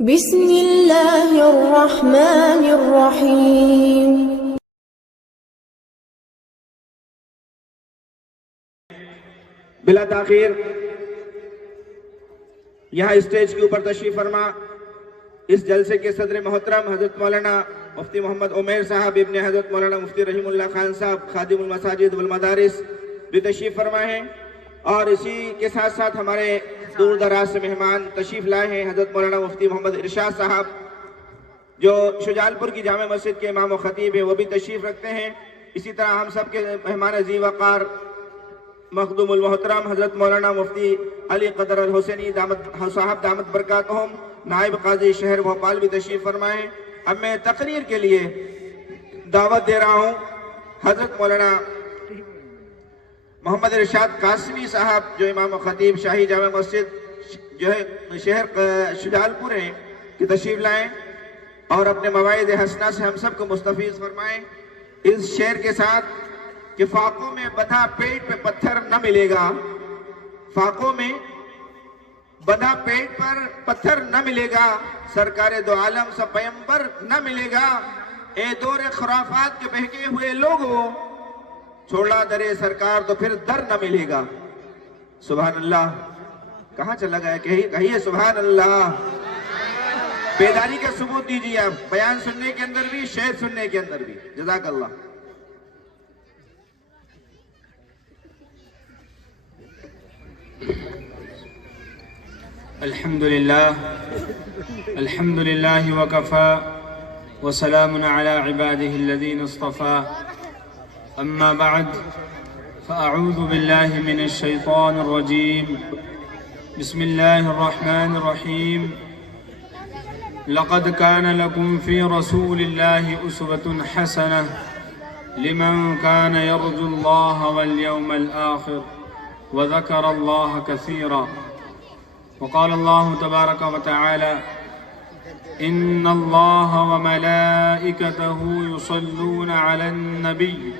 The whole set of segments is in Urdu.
بسم اللہ الرحمن الرحیم۔ بلا تاخیر یہاں اسٹیج کے اوپر تشریف فرما اس جلسے کے صدر محترم حضرت مولانا مفتی محمد عمیر صاحب ابن حضرت مولانا مفتی رحیم اللہ خان صاحب خادم المساجد والمدارس بھی تشریف فرما ہیں، اور اسی کے ساتھ ساتھ ہمارے دور دراز سے مہمان تشریف لائے ہیں حضرت مولانا مفتی محمد ارشاد صاحب جو شجاع پور کی جامع مسجد کے امام و خطیب ہیں، وہ بھی تشریف رکھتے ہیں۔ اسی طرح ہم سب کے مہمان ذی وقار مخدوم المحترم حضرت مولانا مفتی علی قدر الحسینی صاحب دامت برکاتہم نائب قاضی شہر بھوپال بھی تشریف فرمائیں۔ اب میں تقریر کے لیے دعوت دے رہا ہوں حضرت مولانا محمد ارشاد قاسمی صاحب جو امام و خطیب شاہی جامع مسجد جو ہے شہر شجاع پور ہیں کہ تشریف لائیں اور اپنے مواعظ حسنہ سے ہم سب کو مستفیض فرمائیں اس شعر کے ساتھ کہ فاقوں میں بدھا پیٹ پہ پتھر نہ ملے گا، فاقوں میں بدھا پیٹ پر پتھر نہ ملے گا، سرکار دو عالم سا پیمبر نہ ملے گا، اے دور خرافات کے بہکے ہوئے لوگوں چھوڑا در سرکار تو پھر در نہ ملے گا۔ سبحان اللہ، کہاں چلا گیا؟ کہیے سبحان اللہ۔ بیداری کا ثبوت دیجیے آپ، بیان سننے کے اندر بھی، شعر سننے کے اندر بھی۔ جزاک اللہ۔ الحمد لله وكفى وسلام على عباده الذين اصطفى، أما بعد فأعوذ بالله من الشيطان الرجيم، بسم الله الرحمن الرحيم، لقد كان لكم في رسول الله أسوة حسنة لمن كان يرجو الله واليوم الآخر وذكر الله كثيرا، وقال الله تبارك وتعالى إن الله وملائكته يصلون على النبي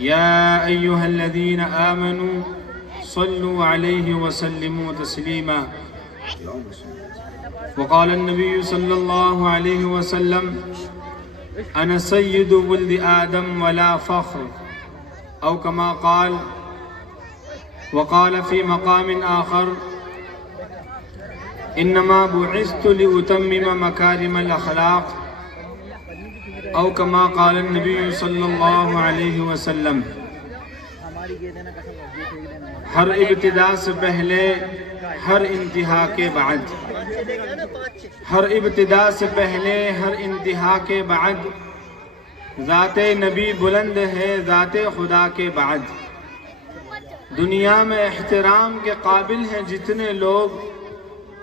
يا أيها الذين آمنوا صلوا عليه وسلموا تسليما، وقال النبي صلى الله عليه وسلم أنا سيد ولد آدم ولا فخر، أو كما قال، وقال في مقام آخر انما بعثت لأتمم مکارم الاخلاق، او کما قال النبی صلی اللہ علیہ وسلم۔ ہر ابتدا سے پہلے، ہر انتہا کے بعد، ہر ابتدا سے پہلے، ہر انتہا کے بعد، ذات نبی بلند ہے ذات خدا کے بعد۔ دنیا میں احترام کے قابل ہیں جتنے لوگ،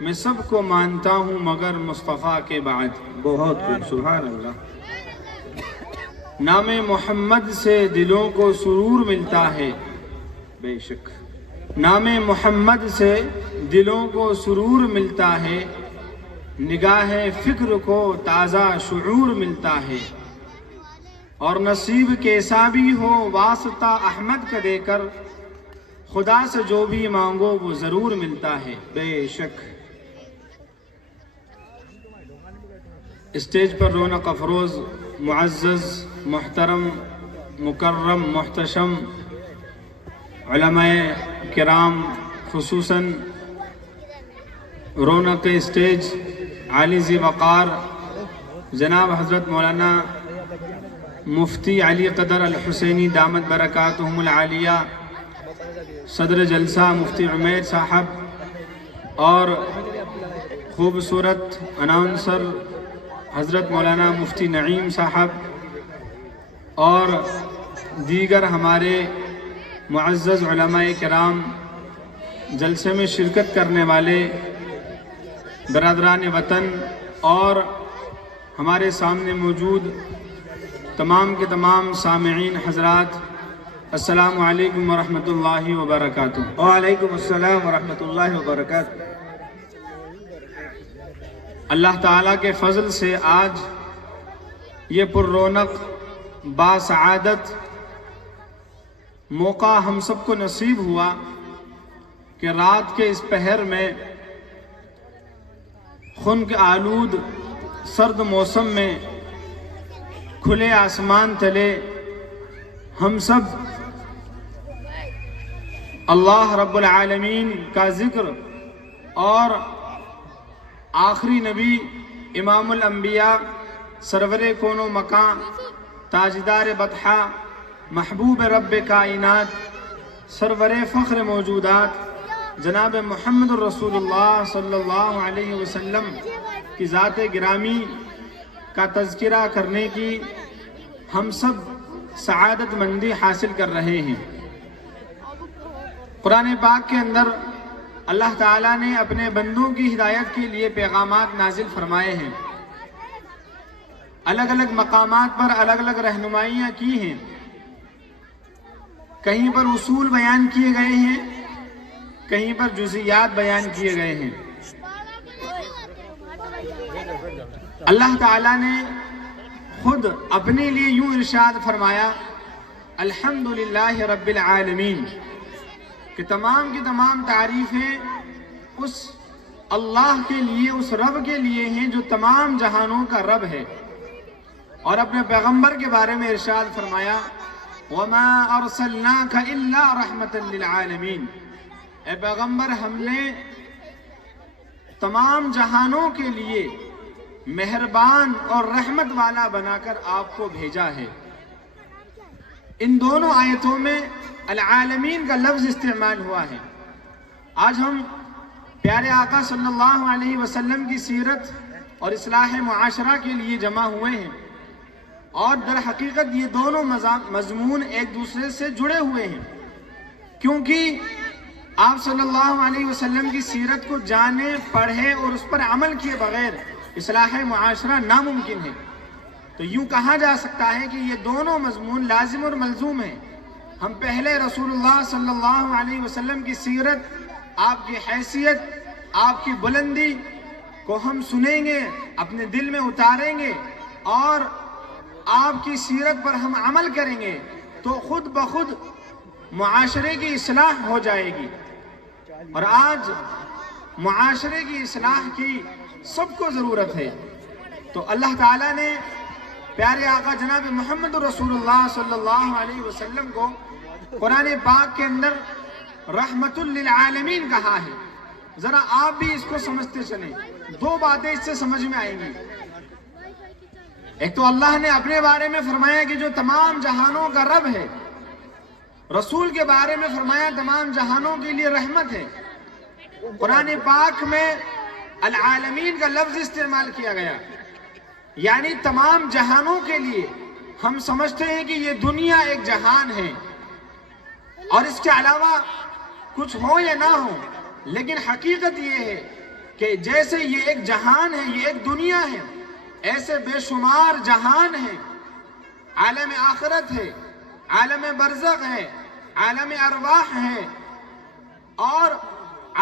میں سب کو مانتا ہوں مگر مصطفیٰ کے بعد۔ بہت خوب، سبحان اللہ۔ نام محمد سے دلوں کو سرور ملتا ہے، بے شک۔ نام محمد سے دلوں کو سرور ملتا ہے، نگاہ فکر کو تازہ شعور ملتا ہے، اور نصیب کیسا بھی ہو واسطہ احمد کا دے کر، خدا سے جو بھی مانگو وہ ضرور ملتا ہے۔ بے شک۔ اسٹیج پر رونق افروز معزز محترم مکرم محتشم علماء کرام، خصوصاً رونق اسٹیج عالی ذی وقار جناب حضرت مولانا مفتی علی قدر الحسینی دامت برکاتہم العالیہ، صدر جلسہ مفتی عمیر صاحب، اور خوبصورت اناؤنسر حضرت مولانا مفتی نعیم صاحب، اور دیگر ہمارے معزز علماء کرام، جلسے میں شرکت کرنے والے برادران وطن، اور ہمارے سامنے موجود تمام کے تمام سامعین حضرات، السلام علیکم ورحمۃ اللہ وبرکاتہ۔ وعلیکم السلام ورحمۃ اللہ وبرکاتہ۔ اللہ تعالیٰ کے فضل سے آج یہ پر رونق باسعادت موقع ہم سب کو نصیب ہوا کہ رات کے اس پہر میں خنک آلود سرد موسم میں کھلے آسمان تلے ہم سب اللہ رب العالمین کا ذکر اور آخری نبی امام الانبیاء سرور کون و مکان تاجدار بطحہ محبوب رب کائنات سرور فخر موجودات جناب محمد الرسول اللہ صلی اللہ علیہ وسلم کی ذات گرامی کا تذکرہ کرنے کی ہم سب سعادت مندی حاصل کر رہے ہیں۔ قرآن پاک کے اندر اللہ تعالیٰ نے اپنے بندوں کی ہدایت کے لیے پیغامات نازل فرمائے ہیں، الگ الگ مقامات پر الگ الگ رہنمائیاں کی ہیں، کہیں پر اصول بیان کیے گئے ہیں، کہیں پر جزیات بیان کیے گئے ہیں۔ اللہ تعالیٰ نے خود اپنے لیے یوں ارشاد فرمایا الحمدللہ رب العالمین، کہ تمام کی تمام تعریفیں اس اللہ کے لیے، اس رب کے لیے ہیں جو تمام جہانوں کا رب ہے۔ اور اپنے پیغمبر کے بارے میں ارشاد فرمایا وَمَا أَرْسَلْنَاكَ إِلَّا رَحْمَةً لِلْعَالَمِينَ، اے پیغمبر ہم نے تمام جہانوں کے لیے مہربان اور رحمت والا بنا کر آپ کو بھیجا ہے۔ ان دونوں آیتوں میں العالمین کا لفظ استعمال ہوا ہے۔ آج ہم پیارے آقا صلی اللہ علیہ وسلم کی سیرت اور اصلاح معاشرہ کے لیے جمع ہوئے ہیں، اور در حقیقت یہ دونوں مضمون ایک دوسرے سے جڑے ہوئے ہیں، کیونکہ آپ صلی اللہ علیہ وسلم کی سیرت کو جانے، پڑھے اور اس پر عمل کیے بغیر اصلاح معاشرہ ناممکن ہے۔ تو یوں کہا جا سکتا ہے کہ یہ دونوں مضمون لازم اور ملزوم ہیں۔ ہم پہلے رسول اللہ صلی اللہ علیہ وسلم کی سیرت، آپ کی حیثیت، آپ کی بلندی کو ہم سنیں گے، اپنے دل میں اتاریں گے، اور آپ کی سیرت پر ہم عمل کریں گے تو خود بخود معاشرے کی اصلاح ہو جائے گی۔ اور آج معاشرے کی اصلاح کی سب کو ضرورت ہے، تو اللہ تعالیٰ نے پیارے آقا جناب محمد رسول اللہ صلی اللہ علیہ وسلم کو قرآن پاک کے اندر رحمت للعالمین کہا ہے۔ ذرا آپ بھی اس کو سمجھتے چلیں، دو باتیں اس سے سمجھ میں آئیں گی۔ ایک تو اللہ نے اپنے بارے میں فرمایا کہ جو تمام جہانوں کا رب ہے، رسول کے بارے میں فرمایا تمام جہانوں کے لیے رحمت ہے۔ قرآن پاک میں العالمین کا لفظ استعمال کیا گیا، یعنی تمام جہانوں کے لیے۔ ہم سمجھتے ہیں کہ یہ دنیا ایک جہان ہے اور اس کے علاوہ کچھ ہو یا نہ ہو، لیکن حقیقت یہ ہے کہ جیسے یہ ایک جہان ہے، یہ ایک دنیا ہے، ایسے بے شمار جہان ہیں۔ عالم آخرت ہے، عالم برزخ ہے، عالم ارواح ہے، اور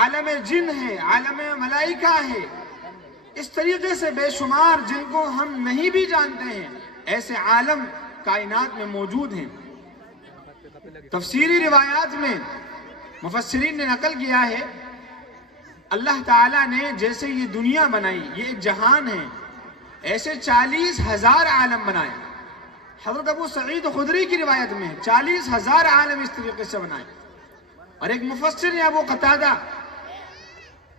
عالم جن ہے، عالم ملائکہ ہے۔ اس طریقے سے بے شمار جن کو ہم نہیں بھی جانتے ہیں، ایسے عالم کائنات میں موجود ہیں۔ تفسیری روایات میں مفسرین نے نقل کیا ہے، اللہ تعالیٰ نے جیسے یہ دنیا بنائی، یہ ایک جہان ہے، ایسے 40,000 عالم بنائے۔ حضرت ابو سعید خدری کی روایت میں 40,000 عالم اس طریقے سے بنائے۔ اور ایک مفسر ابو قتادہ،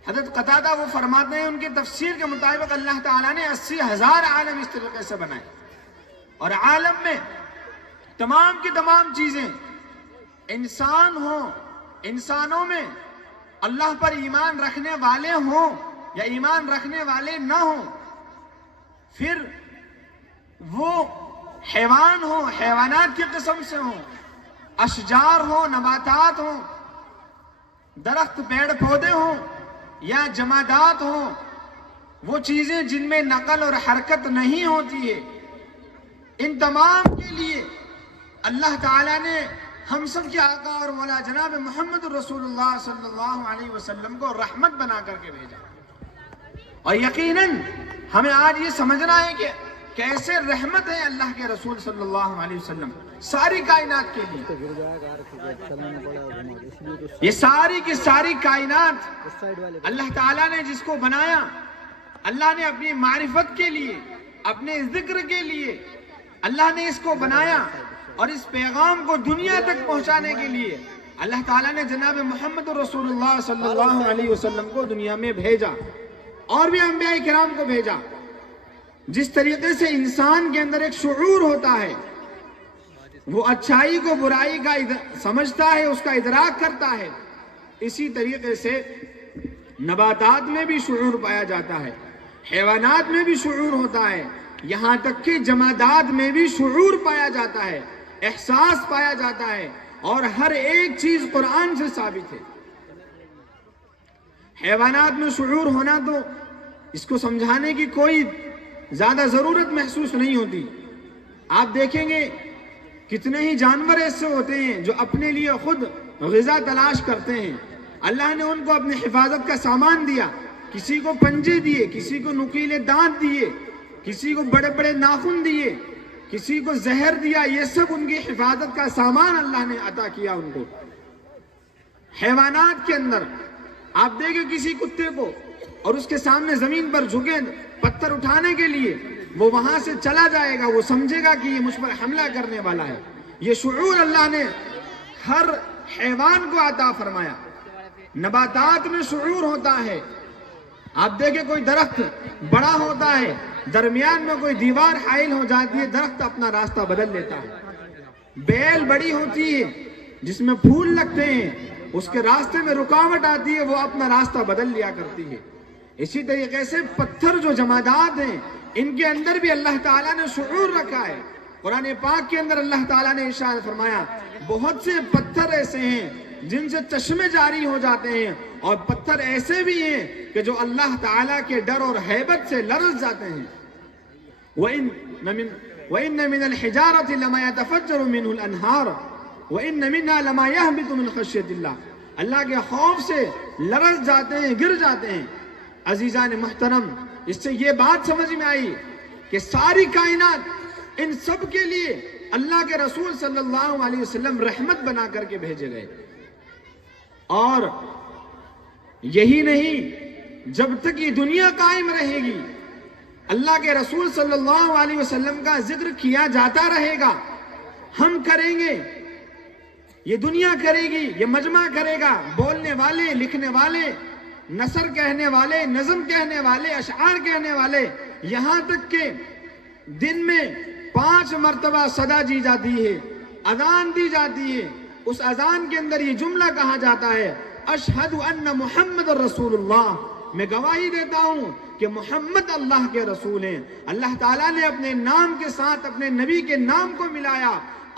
حضرت قتادہ وہ فرماتے ہیں ان کی تفسیر کے مطابق اللہ تعالیٰ نے 80,000 عالم اس طریقے سے بنائے۔ اور عالم میں تمام کی تمام چیزیں، انسان ہوں، انسانوں میں اللہ پر ایمان رکھنے والے ہوں یا ایمان رکھنے والے نہ ہوں، پھر وہ حیوان ہوں، حیوانات کی قسم سے ہوں، اشجار ہوں، نباتات ہوں، درخت پیڑ پودے ہوں یا جمادات ہوں، وہ چیزیں جن میں نقل اور حرکت نہیں ہوتی ہے، ان تمام کے لیے اللہ تعالیٰ نے ہم سب کے آقا اور مولا جناب محمد رسول اللہ صلی اللہ علیہ وسلم کو رحمت بنا کر کے بھیجا۔ اور یقیناً ہمیں آج یہ سمجھنا ہے کہ کیسے رحمت ہے اللہ کے رسول صلی اللہ علیہ وسلم ساری کائنات کے لیے۔ یہ ساری کی ساری کائنات اللہ تعالیٰ نے جس کو بنایا، اللہ نے اپنی معرفت کے لیے، اپنے ذکر کے لیے اللہ نے اس کو بنایا، اور اس پیغام کو دنیا تک پہنچانے کے لیے اللہ تعالیٰ نے جناب محمد رسول اللہ صلی اللہ علیہ وسلم کو دنیا میں بھیجا، اور بھی انبیاء کرام کو بھیجا۔ جس طریقے سے انسان کے اندر ایک شعور ہوتا ہے، وہ اچھائی کو برائی کا سمجھتا ہے، اس کا ادراک کرتا ہے، اسی طریقے سے نباتات میں بھی شعور پایا جاتا ہے، حیوانات میں بھی شعور ہوتا ہے، یہاں تک کہ جمادات میں بھی شعور پایا جاتا ہے، احساس پایا جاتا ہے، اور ہر ایک چیز قرآن سے ثابت ہے۔ حیوانات میں شعور ہونا تو اس کو سمجھانے کی کوئی زیادہ ضرورت محسوس نہیں ہوتی۔ آپ دیکھیں گے کتنے ہی جانور ایسے ہوتے ہیں جو اپنے لیے خود غذا تلاش کرتے ہیں، اللہ نے ان کو اپنی حفاظت کا سامان دیا، کسی کو پنجے دیے، کسی کو نکیلے دانت دیے، کسی کو بڑے بڑے ناخن دیے، کسی کو زہر دیا، یہ سب ان کی حفاظت کا سامان اللہ نے عطا کیا ان کو۔ حیوانات کے اندر آپ دیکھیں کسی کتے کو اور اس کے سامنے زمین پر جھکے پتھر اٹھانے کے لیے، وہ وہاں سے چلا جائے گا، وہ سمجھے گا کہ یہ مجھ پر حملہ کرنے والا ہے۔ یہ شعور اللہ نے ہر حیوان کو عطا فرمایا۔ نباتات میں شعور ہوتا ہے، آپ دیکھیں کوئی درخت بڑا ہوتا ہے، درمیان میں کوئی دیوار حائل ہو جاتی ہے، درخت اپنا راستہ بدل لیتا ہے۔ بیل بڑی ہوتی ہے جس میں پھول لگتے ہیں، اس کے راستے میں رکاوٹ آتی ہے، وہ اپنا راستہ بدل لیا کرتی ہے۔ اسی طریقے سے پتھر جو جمادات ہیں، ان کے اندر بھی اللہ تعالیٰ نے شعور رکھا ہے۔ قرآن پاک کے اندر اللہ تعالیٰ نے ارشاد فرمایا بہت سے پتھر ایسے ہیں جن سے چشمے جاری ہو جاتے ہیں، اور پتھر ایسے بھی ہیں کہ جو اللہ تعالیٰ کے ڈر اور ہیبت سے لرز جاتے ہیں۔ وَإِنَّ مِنَ الْحِجَارَةِ لَمَا يَتَفَجَّرُ مِنْهُ الْأَنْهَارُ وَإِنَّ مِنْهَا لَمَا يَهْبِطُ مِنْ خَشْيَةِ اللَّهِ، اللہ کے خوف سے لرز جاتے ہیں، گر جاتے ہیں۔ عزیزان محترم، اس سے یہ بات سمجھ میں آئی کہ ساری کائنات ان سب کے لیے اللہ کے رسول صلی اللہ علیہ وسلم رحمت بنا کر کے بھیجے گئے۔ اور یہی نہیں، جب تک یہ دنیا قائم رہے گی اللہ کے رسول صلی اللہ علیہ وسلم کا ذکر کیا جاتا رہے گا، ہم کریں گے، یہ دنیا کرے گی، یہ مجمع کرے گا، بولنے والے، لکھنے والے، نثر کہنے والے، نظم کہنے والے، اشعار کہنے والے، یہاں تک کہ دن میں 5 مرتبہ صدا دی جاتی ہے، اذان دی جاتی ہے، اس اذان کے اندر یہ جملہ کہا جاتا ہے اشہد ان محمد رسول اللہ، میں گواہی دیتا ہوں کہ محمد اللہ کے رسول ہیں۔ اللہ تعالیٰ نے اپنے نام کے ساتھ اپنے نبی کے نام کو ملایا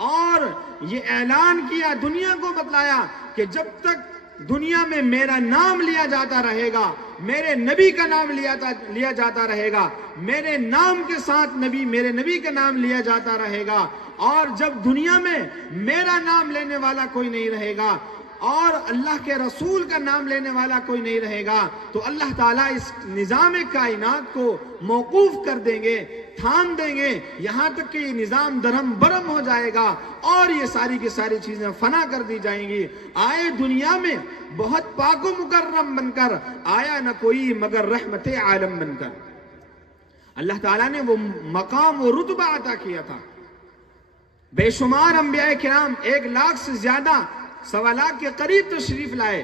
اور یہ اعلان کیا، دنیا کو بتلایا کہ جب تک دنیا میں میرا نام لیا جاتا رہے گا، میرے نبی کا نام لیا جاتا رہے گا، میرے نام کے ساتھ میرے نبی کا نام لیا جاتا رہے گا، اور جب دنیا میں میرا نام لینے والا کوئی نہیں رہے گا اور اللہ کے رسول کا نام لینے والا کوئی نہیں رہے گا، تو اللہ تعالیٰ اس نظام کائنات کو موقوف کر دیں گے، تھام دیں گے، یہاں تک کہ یہ نظام درہم برہم ہو جائے گا اور یہ ساری کی ساری چیزیں فنا کر دی جائیں گی۔ آئے دنیا میں بہت پاک و مکرم بن کر، آیا نہ کوئی مگر رحمت عالم بن کر۔ اللہ تعالیٰ نے وہ مقام و رتبہ عطا کیا تھا۔ بے شمار انبیاء کرام 1 لاکھ سے زیادہ، 1.25 لاکھ کے قریب تشریف لائے،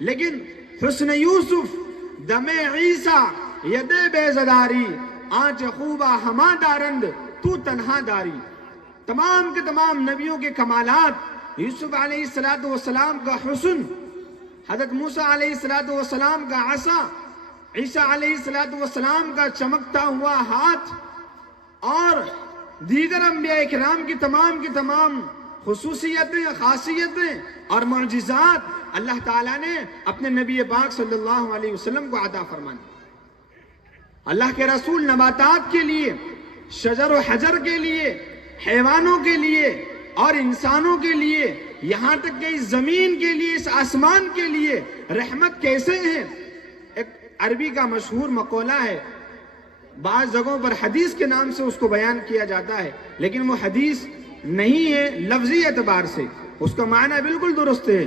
لیکن حسن یوسف، دم عیسیٰ، ید بیزداری، آنچ خوبہ ہما دارند تو تنہا داری، تمام کے تمام نبیوں کے کمالات، یوسف علیہ السلام کا حسن، حضرت موسیٰ علیہ السلام کا عصا، عیسیٰ علیہ السلام کا چمکتا ہوا ہاتھ، اور دیگر انبیاء کرام کی تمام خصوصیتیں، خاصیتیں اور معجزات اللہ تعالیٰ نے اپنے نبی پاک صلی اللہ علیہ وسلم کو عطا فرمائی۔ اللہ کے رسول نباتات کے لیے، شجر و حجر کے لیے، حیوانوں کے لیے اور انسانوں کے لیے، یہاں تک کہ اس زمین کے لیے، اس آسمان کے لیے رحمت کیسے ہیں۔ ایک عربی کا مشہور مقولہ ہے، بعض جگہوں پر حدیث کے نام سے اس کو بیان کیا جاتا ہے، لیکن وہ حدیث نہیں ہے لفظی اعتبار سے، اس کا معنی بالکل درست ہے۔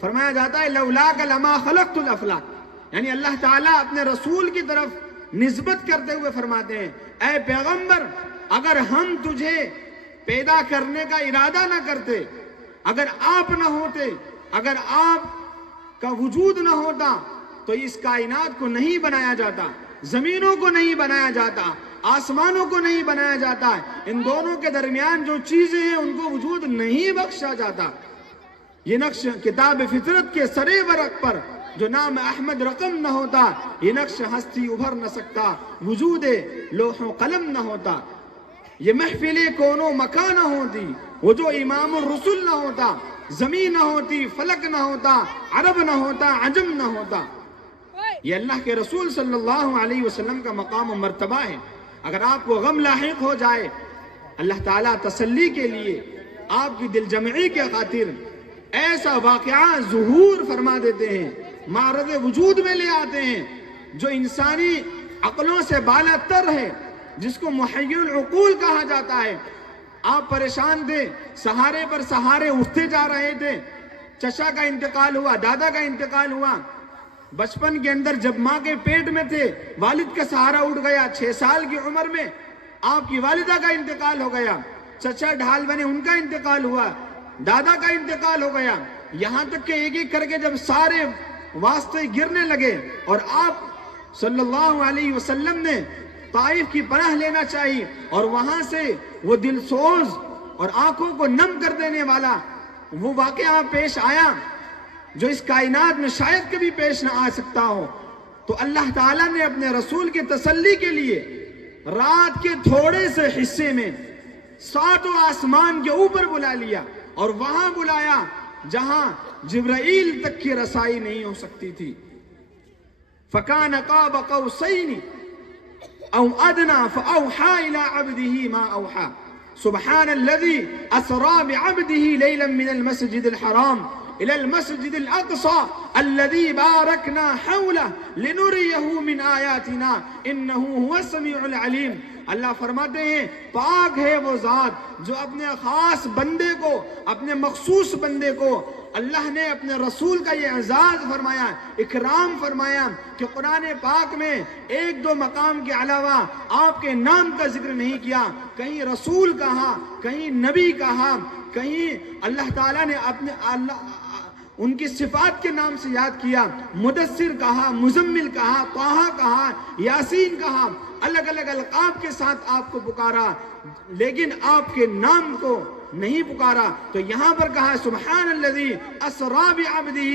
فرمایا جاتا ہے لولاک لما خلقت الافلاک، یعنی اللہ تعالیٰ اپنے رسول کی طرف نسبت کرتے ہوئے فرماتے ہیں اے پیغمبر اگر ہم تجھے پیدا کرنے کا ارادہ نہ کرتے، اگر آپ نہ ہوتے، اگر آپ کا وجود نہ ہوتا تو اس کائنات کو نہیں بنایا جاتا، زمینوں کو نہیں بنایا جاتا، آسمانوں کو نہیں بنایا جاتا، ان دونوں کے درمیان جو چیزیں ہیں ان کو وجود نہیں بخشا جاتا۔ یہ نقش کتاب فطرت کے سرے ورق پر جو نام احمد رقم نہ ہوتا، یہ نقش ہستی ابھر نہ سکتا، وجود لوح و قلم نہ ہوتا، یہ محفل کون و مکان نہ ہوتی، وہ جو امام الرسل نہ ہوتا، زمین نہ ہوتی، فلک نہ ہوتا، عرب نہ ہوتا، عجم نہ ہوتا۔ یہ اللہ کے رسول صلی اللہ علیہ وسلم کا مقام و مرتبہ ہے۔ اگر آپ کو غم لاحق ہو جائے، اللہ تعالیٰ تسلی کے لیے آپ کی دل جمعی کے خاطر ایسا واقعہ ظہور فرما دیتے ہیں، معرض وجود میں لے آتے ہیں جو انسانی عقلوں سے بالا تر ہے، جس کو محی العقول کہا جاتا ہے۔ آپ پریشان تھے، سہارے پر سہارے اٹھتے جا رہے تھے، چچا کا انتقال ہوا، دادا کا انتقال ہوا، بچپن کے اندر جب ماں کے پیٹ میں تھے والد کا سہارا اٹھ گیا، 6 سال کی عمر میں آپ کی والدہ کا انتقال ہو گیا، چچا ڈھال بنے ان کا انتقال ہوا، دادا کا انتقال ہو گیا، یہاں تک کہ ایک ایک کر کے جب سارے واسطے گرنے لگے اور آپ صلی اللہ علیہ وسلم نے طائف کی پناہ لینا چاہیے اور وہاں سے وہ دل سوز اور آنکھوں کو نم کر دینے والا وہ واقعہ پیش آیا جو اس کائنات میں شاید کبھی پیش نہ آ سکتا ہو، تو اللہ تعالیٰ نے اپنے رسول کی تسلی کے لیے رات کے تھوڑے سے حصے میں 7 آسمان کے اوپر بلا لیا اور وہاں بلایا جہاں جبرائیل تک کی رسائی نہیں ہو سکتی تھی۔ فَكَانَ قَابَ قَوْسَيْنِ أَوْ أَدْنَى فَأَوْحَى إِلَىٰ عَبْدِهِ مَا أَوْحَى سُبْحَانَ الَّذِي أَسْرَىٰ بِعَبْدِهِ لَيْلًا مِّنَ الْمَسْجِدِ الْحَرَامِ إِلَى الْمَسْجِدِ الْأَقْصَىٰ الَّذِي بَارَكْنَا حَوْلَهُ لِنُرِيَهُ مِنْ آيَاتِنَا إِنَّهُ هُوَ السَّمِيعُ الْعَلِيمُ۔ اللہ فرماتے ہیں پاک ہے وہ ذات جو اپنے خاص بندے کو، اپنے مخصوص بندے کو اللہ نے اپنے رسول کا یہ اعزاز فرمایا، اکرام فرمایا کہ قرآن پاک میں 1-2 مقام کے علاوہ آپ کے نام کا ذکر نہیں کیا، کہیں رسول کہا، کہیں نبی کہا، کہیں اللہ تعالیٰ نے ان کی صفات کے نام سے یاد کیا، مدثر کہا، مزمل کہا، طٰہٰ کہا، یاسین کہا، الگ الگ القاب کے ساتھ آپ کو پکارا، لیکن آپ کے نام کو نہیں پکارا۔ تو یہاں پر کہا سبحان الذی اسریٰ بعبدہ،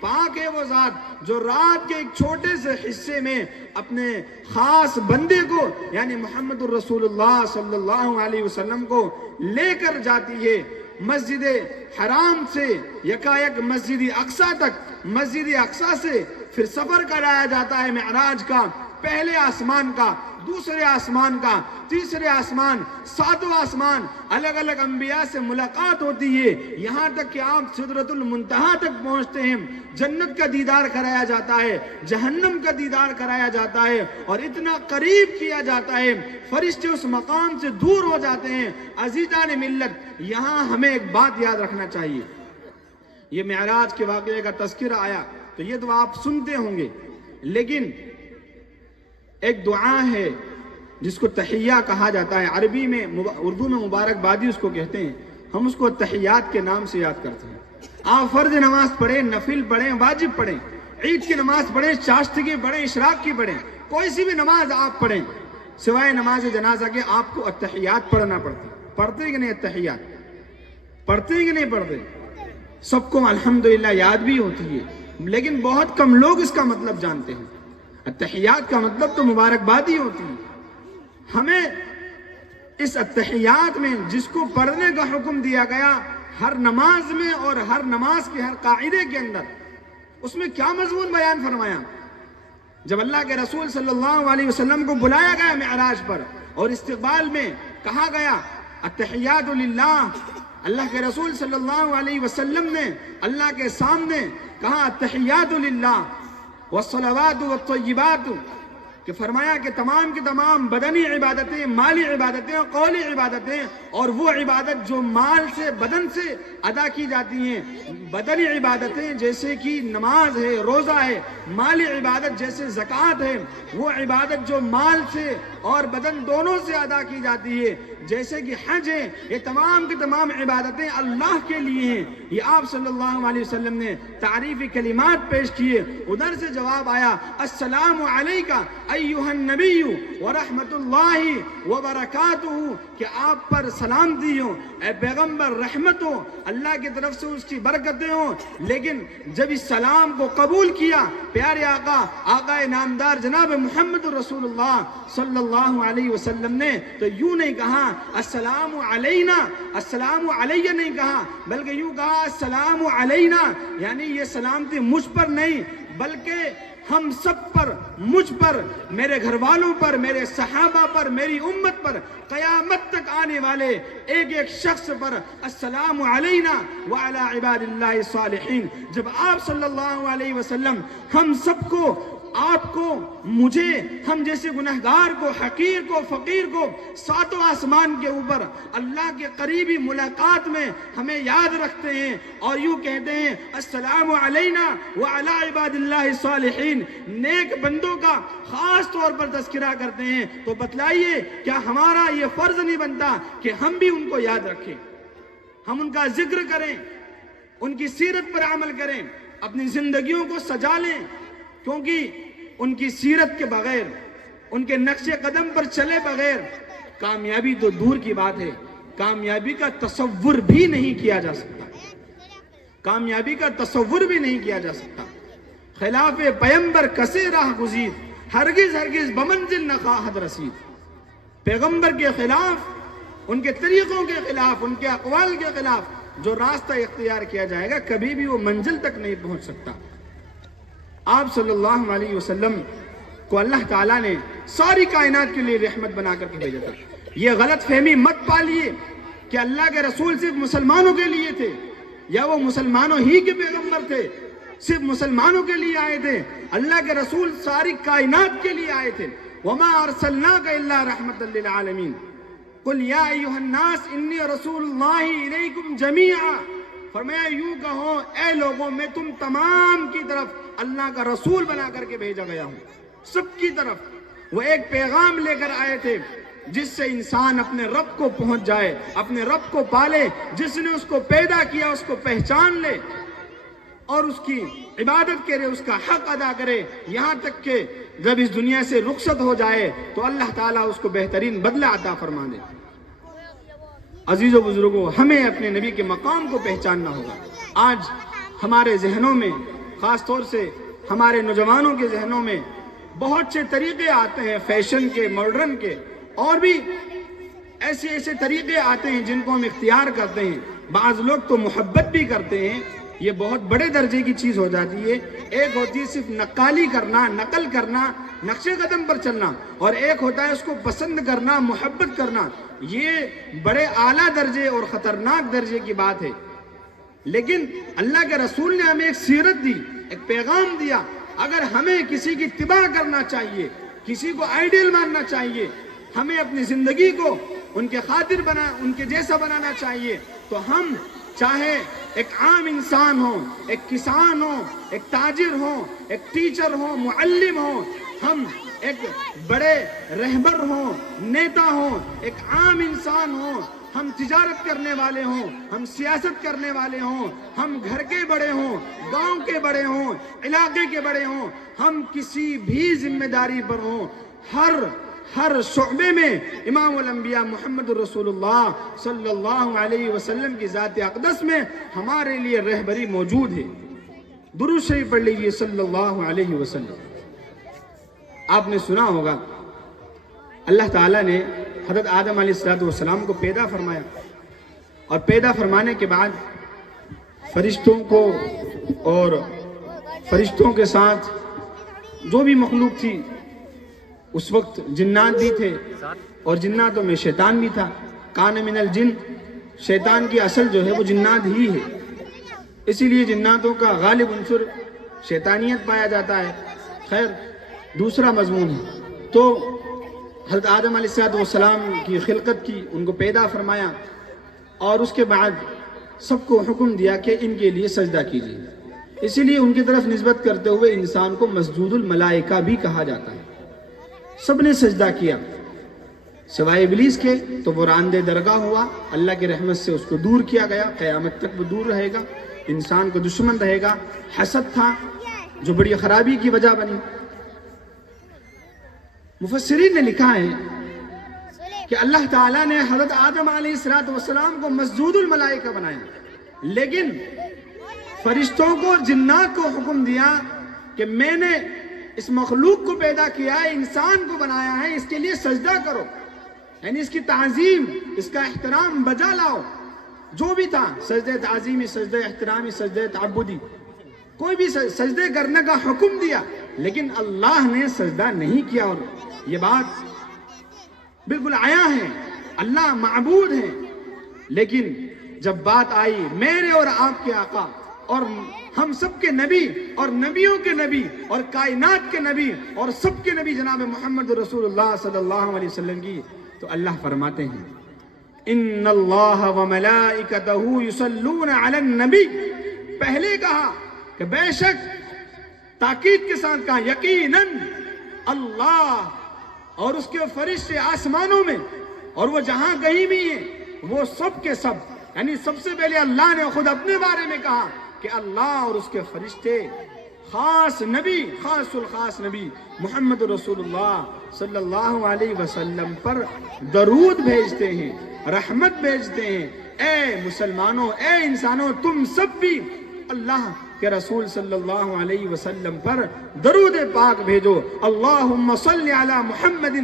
پاک ہے وہ ذات جو رات کے ایک چھوٹے سے حصے میں اپنے خاص بندے کو یعنی محمد الرسول اللہ صلی اللہ علیہ وسلم کو لے کر جاتی ہے مسجد حرام سے یکایک مسجد اقصیٰ تک، مسجد اقصیٰ سے پھر سفر کرایا جاتا ہے معراج کا، پہلے آسمان کا، دوسرے آسمان کا، تیسرے آسمان، 7واں آسمان، الگ الگ انبیاء سے ملاقات ہوتی ہے، یہاں تک کہ آپ سدرۃ المنتہا تک پہنچتے ہیں، جنت کا دیدار کرایا جاتا ہے، جہنم کا دیدار کرایا جاتا ہے اور اتنا قریب کیا جاتا ہے، فرشتے اس مقام سے دور ہو جاتے ہیں۔ عزیزان ملت، یہاں ہمیں ایک بات یاد رکھنا چاہیے، یہ معراج کے واقعے کا تذکرہ آیا تو یہ تو آپ سنتے ہوں گے، لیکن ایک دعا ہے جس کو تحیہ کہا جاتا ہے، عربی میں اردو میں مبارک بادی اس کو کہتے ہیں، ہم اس کو تحیات کے نام سے یاد کرتے ہیں۔ آپ فرض نماز پڑھیں، نفل پڑھیں، واجب پڑھیں، عید کی نماز پڑھیں، چاشتگی پڑھیں، اشراق کی پڑھیں، کوئی سی بھی نماز آپ پڑھیں سوائے نماز جنازہ کے آپ کو التحیات پڑھنا پڑتے کہ نہیں؟ التحیات پڑھتے کہ نہیں پڑھتے؟ سب کو الحمدللہ یاد بھی ہوتی ہے، لیکن بہت کم لوگ اس کا مطلب جانتے ہیں۔ التحیات کا مطلب تو مبارکبادی ہوتی ہے۔ ہمیں اس التحیات میں جس کو پڑھنے کا حکم دیا گیا ہر نماز میں اور ہر نماز کے ہر قاعدے کے اندر، اس میں کیا مضمون بیان فرمایا؟ جب اللہ کے رسول صلی اللہ علیہ وسلم کو بلایا گیا معراج پر اور استقبال میں کہا گیا التحیات للہ، اللہ کے رسول صلی اللہ علیہ وسلم نے اللہ کے سامنے کہا التحیات للہ والصلوات والطیبات، کہ فرمایا کہ تمام کی تمام بدنی عبادتیں، مالی عبادتیں اور قولی عبادتیں، اور وہ عبادت جو مال سے، بدن سے ادا کی جاتی ہیں، بدنی عبادتیں جیسے کہ نماز ہے، روزہ ہے، مالی عبادت جیسے زکوٰۃ ہے، وہ عبادت جو مال سے اور بدن دونوں سے ادا کی جاتی ہے جیسے کہ حج ہے، یہ تمام کی تمام عبادتیں اللہ کے لیے ہیں۔ یہ آپ صلی اللہ علیہ وسلم نے تعریفی کلمات پیش کیے، ادھر سے جواب آیا السلام علیکہ ایھا النبی ورحمۃ اللہ وبرکاتہ، کہ آپ پر سلامتی ہو اے پیغمبر، رحمت ہو اللہ کی طرف سے، اس کی برکتیں ہوں۔ لیکن جب اس سلام کو قبول کیا پیارے آقا نامدار جناب محمد رسول اللہ صلی اللہ علیہ وسلم نے، تو یوں نہیں کہا السلام علینا، السلام علیہ نہیں کہا، بلکہ یوں کہا السلام علینا، یعنی یہ سلامتی مجھ پر نہیں بلکہ ہم سب پر، مجھ پر، میرے گھر والوں پر، میرے صحابہ پر، میری امت پر، قیامت تک آنے والے ایک ایک شخص پر السلام علینا وعلی عباد اللہ الصالحین۔ جب آپ صلی اللہ علیہ وسلم ہم سب کو، آپ کو، مجھے، ہم جیسے گنہگار کو، حقیر کو، فقیر کو ساتوں آسمان کے اوپر اللہ کے قریبی ملاقات میں ہمیں یاد رکھتے ہیں اور یوں کہتے ہیں السلام علینا وعلی عباد اللہ الصالحین، نیک بندوں کا خاص طور پر تذکرہ کرتے ہیں، تو بتلائیے کیا ہمارا یہ فرض نہیں بنتا کہ ہم بھی ان کو یاد رکھیں، ہم ان کا ذکر کریں، ان کی سیرت پر عمل کریں، اپنی زندگیوں کو سجا لیں، کیونکہ ان کی سیرت کے بغیر، ان کے نقش قدم پر چلے بغیر کامیابی تو دور کی بات ہے، کامیابی کا تصور بھی نہیں کیا جا سکتا، کامیابی کا تصور بھی نہیں کیا جا سکتا۔ خلاف پیمبر کسے راہ گزید، ہرگز ہرگز بمنزل نہ خواہد رسید۔ پیغمبر کے خلاف، ان کے طریقوں کے خلاف، ان کے اقوال کے خلاف جو راستہ اختیار کیا جائے گا کبھی بھی وہ منزل تک نہیں پہنچ سکتا۔ آپ صلی اللہ علیہ وسلم کو اللہ تعالیٰ نے ساری کائنات کے لیے رحمت بنا کر کے بھیجا تھا۔ یہ غلط فہمی مت پالیے کہ اللہ کے رسول صرف مسلمانوں کے لیے تھے یا وہ مسلمانوں ہی کے پیغمبر تھے، صرف مسلمانوں کے لیے آئے تھے۔ اللہ کے رسول ساری کائنات کے لیے آئے تھے۔ وما ارسلناک الا رحمۃ للعالمین، قل یا ایھا الناس انی رسول اللہ الیکم جمیعا، فرمایا یوں کہو اے لوگوں میں تم تمام کی طرف اللہ کا رسول بنا کر کے بھیجا گیا ہوں، سب کی طرف۔ وہ ایک پیغام لے کر آئے تھے جس سے انسان اپنے رب کو پہنچ جائے، اپنے رب کو پالے، جس نے اس کو پیدا کیا اس کو پہچان لے اور اس کی عبادت کرے، اس کا حق ادا کرے، یہاں تک کہ جب اس دنیا سے رخصت ہو جائے تو اللہ تعالیٰ اس کو بہترین بدلہ عطا فرما دے۔ عزیزو بزرگوں، ہمیں اپنے نبی کے مقام کو پہچاننا ہوگا۔ آج ہمارے ذہنوں میں، خاص طور سے ہمارے نوجوانوں کے ذہنوں میں بہت سے طریقے آتے ہیں، فیشن کے، ماڈرن کے، اور بھی ایسے طریقے آتے ہیں جن کو ہم اختیار کرتے ہیں۔ بعض لوگ تو محبت بھی کرتے ہیں، یہ بہت بڑے درجے کی چیز ہو جاتی ہے۔ ایک ہوتی ہے صرف نقالی کرنا، نقل کرنا، نقش قدم پر چلنا، اور ایک ہوتا ہے اس کو پسند کرنا، محبت کرنا۔ یہ بڑے اعلیٰ درجے اور خطرناک درجے کی بات ہے۔ لیکن اللہ کے رسول نے ہمیں ایک سیرت دی، ایک پیغام دیا۔ اگر ہمیں کسی کی اتباع کرنا چاہیے، کسی کو آئیڈیل ماننا چاہیے، ہمیں اپنی زندگی کو ان کے خاطر ان کے جیسا بنانا چاہیے، تو ہم چاہے ایک عام انسان ہو، ایک کسان ہو، ایک تاجر ہو، ایک ٹیچر ہو، معلم ہو، ہم ایک بڑے رہبر ہوں، نیتا ہوں، ایک عام انسان ہوں، ہم تجارت کرنے والے ہوں، ہم سیاست کرنے والے ہوں، ہم گھر کے بڑے ہوں، گاؤں کے بڑے ہوں، علاقے کے بڑے ہوں، ہم کسی بھی ذمہ داری پر ہوں، ہر شعبے میں امام الانبیاء محمد رسول اللہ صلی اللہ علیہ وسلم کی ذات اقدس میں ہمارے لیے رہبری موجود ہے۔ درود شریف پڑھ لیجئے صلی اللہ علیہ وسلم۔ آپ نے سنا ہوگا اللہ تعالیٰ نے حضرت آدم علیہ السلام کو پیدا فرمایا، اور پیدا فرمانے کے بعد فرشتوں کو اور فرشتوں کے ساتھ جو بھی مخلوق تھی، اس وقت جنات بھی تھے، اور جناتوں میں شیطان بھی تھا۔ کان من الجن، شیطان کی اصل جو ہے وہ جنات ہی ہے، اسی لیے جناتوں کا غالب عنصر شیطانیت پایا جاتا ہے۔ خیر، دوسرا مضمون ہے تو حضرت آدم علیہ السلام کی خلقت کی، ان کو پیدا فرمایا، اور اس کے بعد سب کو حکم دیا کہ ان کے لیے سجدہ کیجیے. اسی لیے ان کی طرف نسبت کرتے ہوئے انسان کو مسجود الملائکہ بھی کہا جاتا ہے. سب نے سجدہ کیا سوائے ابلیس کے، تو وہ راندے درگاہ ہوا، اللہ کی رحمت سے اس کو دور کیا گیا، قیامت تک وہ دور رہے گا، انسان کو دشمن رہے گا. حسد تھا جو بڑی خرابی کی وجہ بنی. مفسرین نے لکھا ہے کہ اللہ تعالیٰ نے حضرت آدم علیہ السلام کو مسجود الملائکہ بنایا، لیکن فرشتوں کو، جنات کو حکم دیا کہ میں نے اس مخلوق کو پیدا کیا ہے، انسان کو بنایا ہے، اس کے لیے سجدہ کرو، یعنی اس کی تعظیم، اس کا احترام بجا لاؤ. جو بھی تھا، سجدہ تعظیمی، سجدہ احترامی، سجدہ تعبدی، کوئی بھی سجدے کرنے کا حکم دیا، لیکن اللہ نے سجدہ نہیں کیا. اور یہ بات بالکل آیا ہے، اللہ معبود ہے. لیکن جب بات آئی میرے اور آپ کے آقا اور ہم سب کے نبی اور نبیوں کے نبی اور کائنات کے نبی اور سب کے نبی جناب محمد رسول اللہ صلی اللہ علیہ وسلم کی، تو اللہ فرماتے ہیں ان اللہ وملائکتہ یصلون علی النبی. پہلے کہا کہ بے شک، تاکید کے ساتھ کہا یقیناً اللہ اور اس کے فرشتے آسمانوں میں اور وہ جہاں کہیں بھی ہیں، وہ سب کے سب، یعنی سب سے پہلے اللہ نے خود اپنے بارے میں کہا کہ اللہ اور اس کے فرشتے خاص نبی، خاص الخاص نبی محمد رسول اللہ صلی اللہ علیہ وسلم پر درود بھیجتے ہیں، رحمت بھیجتے ہیں. اے مسلمانوں، اے انسانوں، تم سب بھی اللہ کہ رسول صلی اللہ علیہ وسلم پر درود پاک بھیجو. اللہم صلی علی محمد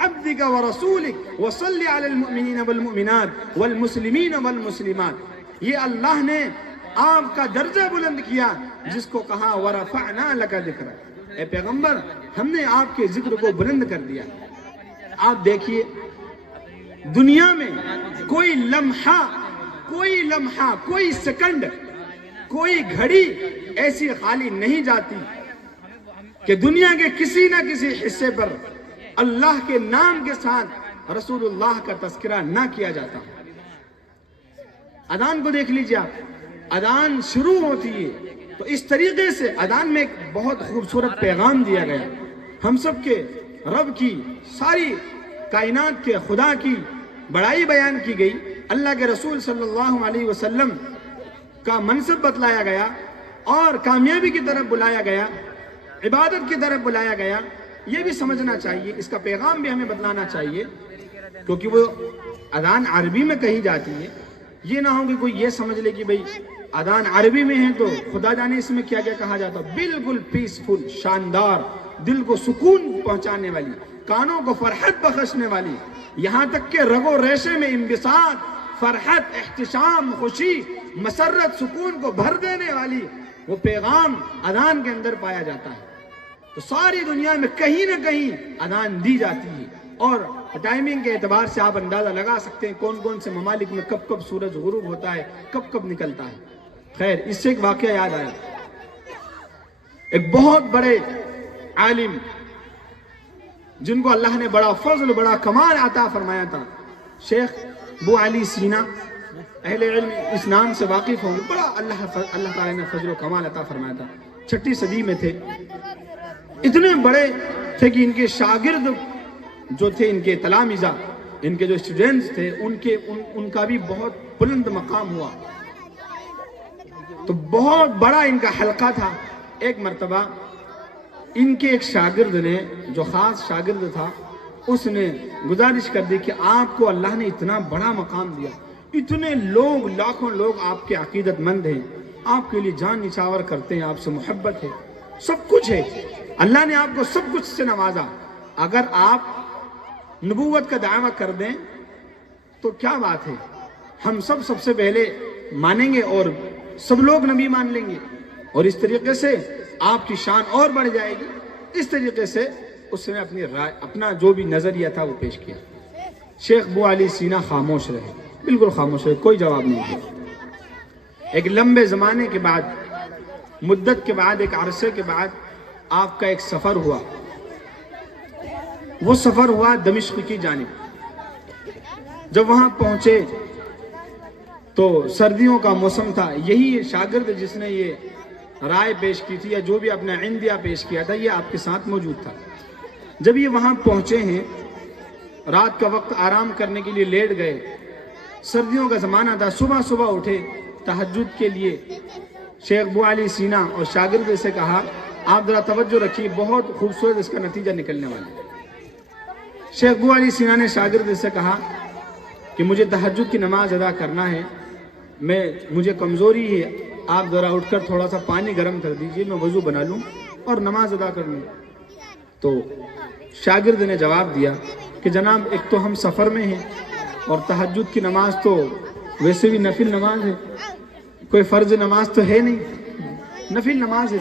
عبدک ورسولک وصلی علی المؤمنین والمؤمنات والمسلمین والمسلمات. یہ اللہ نے آپ کا درجہ بلند کیا، جس کو کہا ورفعنا لک ذکرک. اے پیغمبر، ہم نے آپ کے ذکر کو بلند کر دیا. آپ دیکھیے دنیا میں کوئی لمحہ، کوئی سیکنڈ، کوئی گھڑی ایسی خالی نہیں جاتی کہ دنیا کے کسی نہ کسی حصے پر اللہ کے نام کے ساتھ رسول اللہ کا تذکرہ نہ کیا جاتا. اذان کو دیکھ لیجیے آپ، اذان شروع ہوتی ہے تو اس طریقے سے اذان میں ایک بہت خوبصورت پیغام دیا گیا. ہم سب کے رب کی، ساری کائنات کے خدا کی بڑائی بیان کی گئی، اللہ کے رسول صلی اللہ علیہ وسلم کا منصب بتلایا گیا اور کامیابی کی طرف بلایا گیا، عبادت کی طرف بلایا گیا. یہ بھی سمجھنا چاہیے، اس کا پیغام بھی ہمیں بتلانا چاہیے، کیونکہ وہ اذان عربی میں کہی جاتی ہے. یہ نہ ہو کہ کوئی یہ سمجھ لے کہ بھئی اذان عربی میں ہے تو خدا جانے اس میں کیا کیا کہا جاتا. بالکل پیسفل، شاندار، دل کو سکون پہنچانے والی، کانوں کو فرحت بخشنے والی، یہاں تک کہ رگ و ریشے میں انبساط، فرحت، احتشام، خوشی، مسرت، سکون کو بھر دینے والی وہ پیغام اذان کے اندر پایا جاتا ہے. تو ساری دنیا میں کہیں نہ کہیں اذان دی جاتی ہے، اور ٹائمنگ کے اعتبار سے آپ اندازہ لگا سکتے ہیں کون کون سے ممالک میں کب کب سورج غروب ہوتا ہے، کب کب نکلتا ہے. خیر، اس سے ایک واقعہ یاد آیا. ایک بہت بڑے عالم جن کو اللہ نے بڑا فضل، بڑا کمال عطا فرمایا تھا، شیخ ابو علی سینا، اہل علم اس نام سے واقف ہوں گے، بڑا اللہ تعالیٰ نے فضل و کمال عطا فرمایا تھا. 6 صدی میں تھے، اتنے بڑے تھے کہ ان کے شاگرد جو تھے، ان کے تلامذہ، ان کے جو اسٹوڈنٹس تھے، ان کا بھی بہت بلند مقام ہوا. تو بہت بڑا ان کا حلقہ تھا. ایک مرتبہ ان کے ایک شاگرد نے، جو خاص شاگرد تھا، اس نے گزارش کر دی کہ آپ کو اللہ نے اتنا بڑا مقام دیا، اتنے لوگ، لاکھوں لوگ آپ کے عقیدت مند ہیں، آپ کے لیے جان نچھاور کرتے ہیں، آپ سے محبت ہے، سب کچھ ہے، اللہ نے آپ کو سب کچھ سے نوازا. اگر آپ نبوت کا دعویٰ کر دیں تو کیا بات ہے، ہم سب سے پہلے مانیں گے اور سب لوگ نبی مان لیں گے، اور اس طریقے سے آپ کی شان اور بڑھ جائے گی. اس طریقے سے اس نے اپنی رائے، اپنا جو بھی نظریہ تھا وہ پیش کیا. شیخ ابو علی سینا خاموش رہے، بالکل خاموش رہے، کوئی جواب نہیں دیا. ایک لمبے زمانے کے بعد، مدت کے بعد، ایک عرصے کے بعد آپ کا ایک سفر ہوا. وہ سفر ہوا دمشق کی جانب. جب وہاں پہنچے تو سردیوں کا موسم تھا. یہی شاگرد جس نے یہ رائے پیش کی تھی یا جو بھی اپنا عندیہ پیش کیا تھا یہ آپ کے ساتھ موجود تھا. جب یہ وہاں پہنچے ہیں رات کا وقت آرام کرنے کے لیے لیٹ گئے. سردیوں کا زمانہ تھا. صبح صبح اٹھے تہجد کے لیے. شیخ ابو علی سینا اور شاگرد سے کہا آپ ذرا توجہ رکھیے بہت خوبصورت اس کا نتیجہ نکلنے والا ہے. شیخ ابو علی سینا نے شاگرد سے کہا کہ مجھے تہجد کی نماز ادا کرنا ہے, مجھے کمزوری ہے, آپ ذرا اٹھ کر تھوڑا سا پانی گرم کر دیجئے, میں وضو بنا لوں اور نماز ادا کر لوں. تو شاگرد نے جواب دیا کہ جناب ایک تو ہم سفر میں ہیں اور تہجد کی نماز تو ویسے بھی نفل نماز ہے, کوئی فرض نماز تو ہے نہیں, نفل نماز ہے,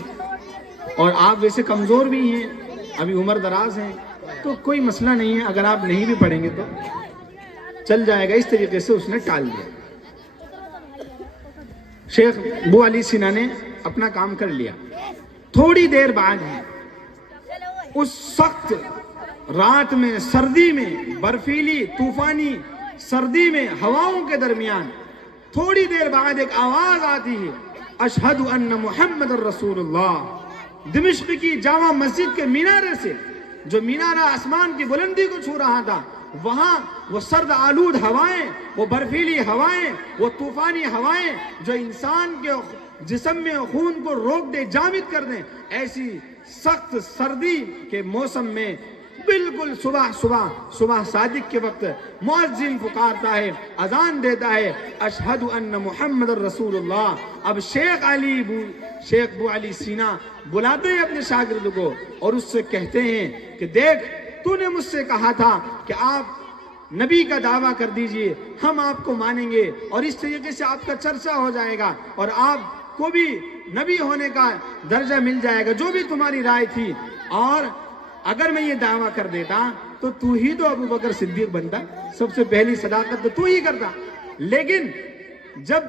اور آپ ویسے کمزور بھی ہیں, ابھی عمر دراز ہیں, تو کوئی مسئلہ نہیں ہے, اگر آپ نہیں بھی پڑھیں گے تو چل جائے گا. اس طریقے سے اس نے ٹال دیا. شیخ ابو علی سینا نے اپنا کام کر لیا. تھوڑی دیر بعد اس سخت رات میں, سردی میں, برفیلی طوفانی سردی میں, ہواؤں کے درمیان تھوڑی دیر بعد ایک آواز آتی ہے, اشہد ان محمد الرسول اللہ. دمشق کی جامع مسجد کے مینارے سے, جو مینارہ آسمان کی بلندی کو چھو رہا تھا, وہاں وہ سرد آلود ہوائیں, وہ برفیلی ہوائیں, وہ طوفانی ہوائیں جو انسان کے جسم میں خون کو روک دے, جامد کر دیں, ایسی سخت سردی کے موسم میں بالکل صبح صادق کے وقت مؤذن پکارتا ہے, اذان دیتا ہے, اشہد ان محمد الرسول اللہ. اب شیخ ابو علی سینا بلاتے ہیں اپنے شاگرد کو اور اس سے کہتے ہیں کہ دیکھ تو نے مجھ سے کہا تھا کہ آپ نبی کا دعویٰ کر دیجئے, ہم آپ کو مانیں گے اور اس طریقے سے آپ کا چرچا ہو جائے گا اور آپ کو بھی نبی ہونے کا درجہ مل جائے گا, جو بھی تمہاری رائے تھی. اور اگر میں یہ دعویٰ کر دیتا تو تو ہی تو ابو بکر صدیق بنتا, سب سے پہلی صداقت تو ہی کرتا. لیکن جب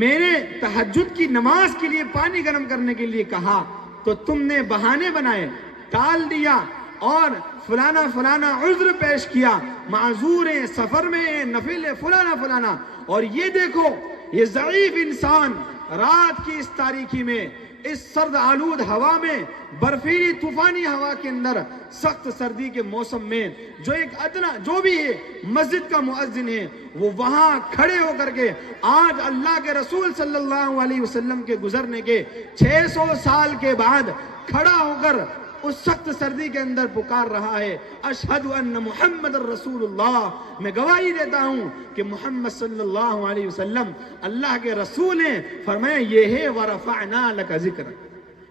میں نے تہجد کی نماز کے لیے پانی گرم کرنے کے لیے کہا تو تم نے بہانے بنائے, ٹال دیا اور فلانا عذر پیش کیا, معذور ہیں, سفر میں ہیں, نفل ہے, فلانا. اور یہ دیکھو یہ ضعیف انسان رات کی اس تاریکی میں, اس سرد آلود ہوا میں, برفیلی طوفانی ہوا کے اندر, سخت سردی کے موسم میں, جو ایک ادنا جو بھی ہے مسجد کا مؤذن ہے, وہ وہاں کھڑے ہو کر کے آج اللہ کے رسول صلی اللہ علیہ وسلم کے گزرنے کے 600 سال کے بعد کھڑا ہو کر اس سخت سردی کے اندر پکار رہا ہے, اشہد ان محمد الرسول اللہ. میں گواہی دیتا ہوں کہ محمد صلی اللہ علیہ وسلم اللہ کے رسول ہیں. فرمایا یہ ہے ورفعنا لک ذکرک,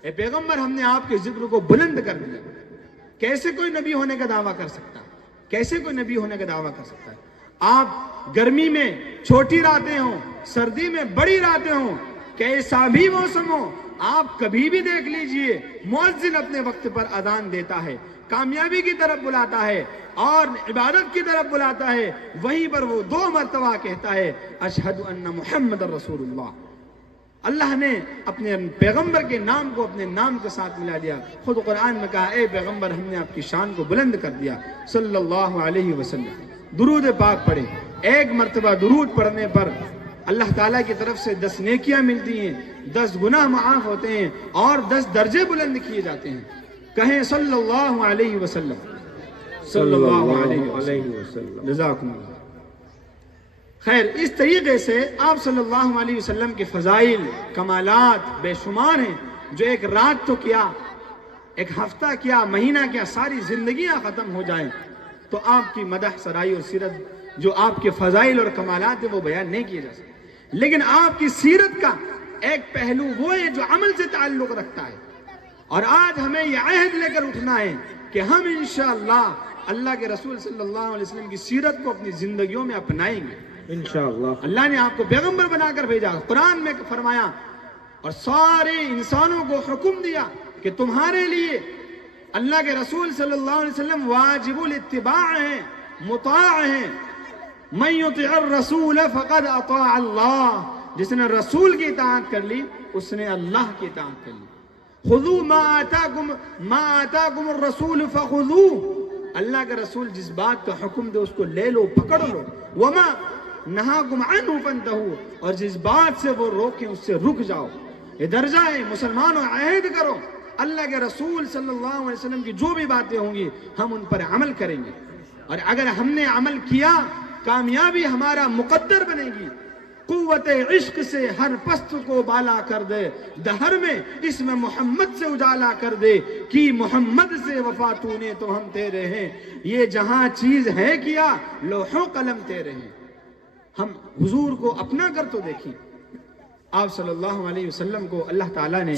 اے پیغمبر ہم نے آپ کے ذکر کو بلند کر دیا. کیسے کوئی نبی ہونے کا دعویٰ کر سکتا ہے؟ کیسے کوئی نبی ہونے کا دعویٰ کر سکتا ہے؟ آپ گرمی میں چھوٹی راتیں ہوں, سردی میں بڑی راتیں ہوں, کیسا بھی موسم ہو, آپ کبھی بھی دیکھ لیجئے مؤذن اپنے وقت پر اذان دیتا ہے, کامیابی کی طرف بلاتا ہے اور عبادت کی طرف بلاتا ہے. وہیں پر وہ 2 مرتبہ کہتا ہے اشہد ان محمد الرسول اللہ. اللہ نے اپنے پیغمبر کے نام کو اپنے نام کے ساتھ ملا دیا. خود قرآن میں کہا اے پیغمبر ہم نے آپ کی شان کو بلند کر دیا صلی اللہ علیہ وسلم. درود پاک پڑھیں. 1 مرتبہ درود پڑھنے پر اللہ تعالیٰ کی طرف سے 10 نیکیاں ملتی ہیں, 10 گناہ معاف ہوتے ہیں اور 10 درجے بلند کیے جاتے ہیں. کہیں صلی اللہ علیہ وسلم, صلی اللہ علیہ وسلم. جزاکم اللہ خیر. اس طریقے سے آپ صلی اللہ علیہ وسلم کے فضائل, کمالات بے شمار ہیں, جو ایک رات تو کیا, ایک ہفتہ کیا, مہینہ کیا, ساری زندگیاں ختم ہو جائیں تو آپ کی مدح سرائی اور سیرت جو آپ کے فضائل اور کمالات ہیں وہ بیان نہیں کیے جا سکتے. لیکن آپ کی سیرت کا ایک پہلو وہ ہے جو عمل سے تعلق رکھتا ہے, اور آج ہمیں یہ عہد لے کر اٹھنا ہے کہ ہم انشاءاللہ اللہ کے رسول صلی اللہ علیہ وسلم کی سیرت کو اپنی زندگیوں میں اپنائیں گے انشاءاللہ. اللہ نے آپ کو پیغمبر بنا کر بھیجا, قرآن میں فرمایا اور سارے انسانوں کو حکم دیا کہ تمہارے لیے اللہ کے رسول صلی اللہ علیہ وسلم واجب الاتباع ہیں, مطاع ہیں. من یطع الرسول فقد اطاع اللہ, جس نے رسول کی اطاعت کر لی اس نے اللہ کی اطاعت کر لی. خذوا ما آتاکم الرسول فخذوه, اللہ کے رسول جس بات کا حکم دے اس کو لے لو، پکڑ لو، وما نہاکم عنہ فانتہوا، اور جس بات سے وہ روکیں اس سے رک جاؤ۔ یہ درجہ ہے مسلمانوں، عہد کرو اللہ کے رسول صلی اللہ علیہ وسلم کی جو بھی باتیں ہوں گی ہم ان پر عمل کریں گے، اور اگر ہم نے عمل کیا کامیابی ہمارا مقدر بنے گی۔ قوت عشق سے ہر پست کو بالا کر دے، دہر میں اسم محمد سے اجالا کر دے، کی محمد سے وفا تو نے تو ہم تیرے ہیں، یہ جہاں چیز ہے کیا لوح و قلم تیرے ہیں۔ ہم حضور کو اپنا کر تو دیکھیں، آپ صلی اللہ علیہ وسلم کو اللہ تعالیٰ نے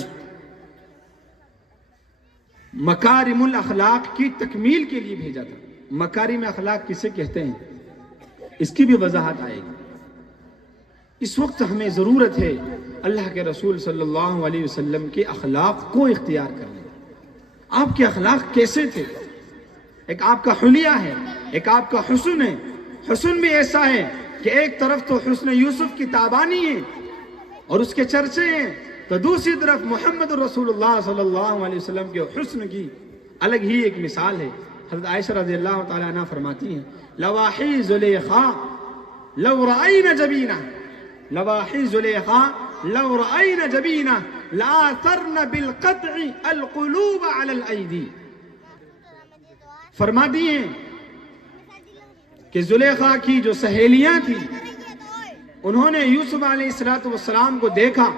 مکارم الاخلاق کی تکمیل کے لیے بھیجا تھا۔ مکارم اخلاق کسے کہتے ہیں اس کی بھی وضاحت آئے گی۔ اس وقت ہمیں ضرورت ہے اللہ کے رسول صلی اللہ علیہ وسلم کے اخلاق کو اختیار کرنے۔ آپ کے اخلاق کیسے تھے؟ ایک آپ کا حلیہ ہے، ایک آپ کا حسن ہے۔ حسن بھی ایسا ہے کہ ایک طرف تو حسن یوسف کی تابانی ہے اور اس کے چرچے ہیں، تو دوسری طرف محمد رسول اللہ صلی اللہ علیہ وسلم کے حسن کی الگ ہی ایک مثال ہے۔ حضرت عائشہ رضی اللہ تعالیٰ عنہ فرماتی ہیں لواحی زلیخا لو رأین جبینہ، لواحی زلیخا لو رأین جبینہ لآثرن بالقطع القلوب علی الایدی۔ فرماتی ہیں کہ زلیخا کی جو سہیلیاں تھیں انہوں نے یوسف علیہ السلام کو دیکھا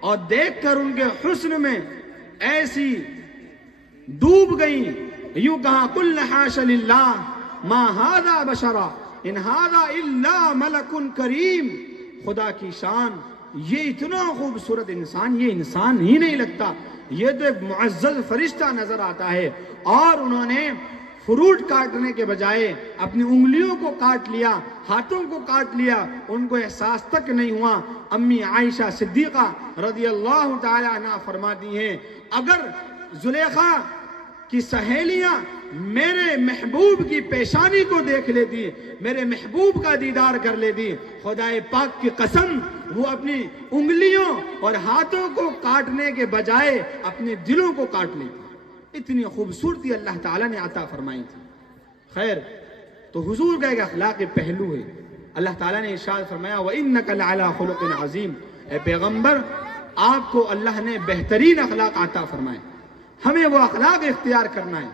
اور دیکھ کر ان کے حسن میں ایسی ڈوب گئیں، یوں کہا قل حاش للہ ما ھذا بشرا ان ھذا الا ملک کریم، خدا کی شان یہ اتنا خوبصورت انسان، یہ انسان ہی نہیں لگتا، یہ تو ایک معزز فرشتہ نظر آتا ہے۔ اور انہوں نے فروٹ کاٹنے کے بجائے اپنی انگلیوں کو کاٹ لیا، ہاتھوں کو کاٹ لیا، ان کو احساس تک نہیں ہوا۔ امی عائشہ صدیقہ رضی اللہ تعالی عنہ فرماتی ہیں اگر زلیخا کی سہیلیاں میرے محبوب کی پیشانی کو دیکھ لیتی، میرے محبوب کا دیدار کر لیتی، خدائے پاک کی قسم وہ اپنی انگلیوں اور ہاتھوں کو کاٹنے کے بجائے اپنے دلوں کو کاٹ لیتی۔ اتنی خوبصورتی اللہ تعالیٰ نے عطا فرمائی تھی۔ خیر، تو حضور کا ایک اخلاقی پہلو ہے۔ اللہ تعالیٰ نے ارشاد فرمایا وَإِنَّكَ لَعَلَىٰ خُلُقٍ عَظِيمٍ، اے پیغمبر آپ کو اللہ نے بہترین اخلاق عطا فرمائے، ہمیں وہ اخلاق اختیار کرنا ہے۔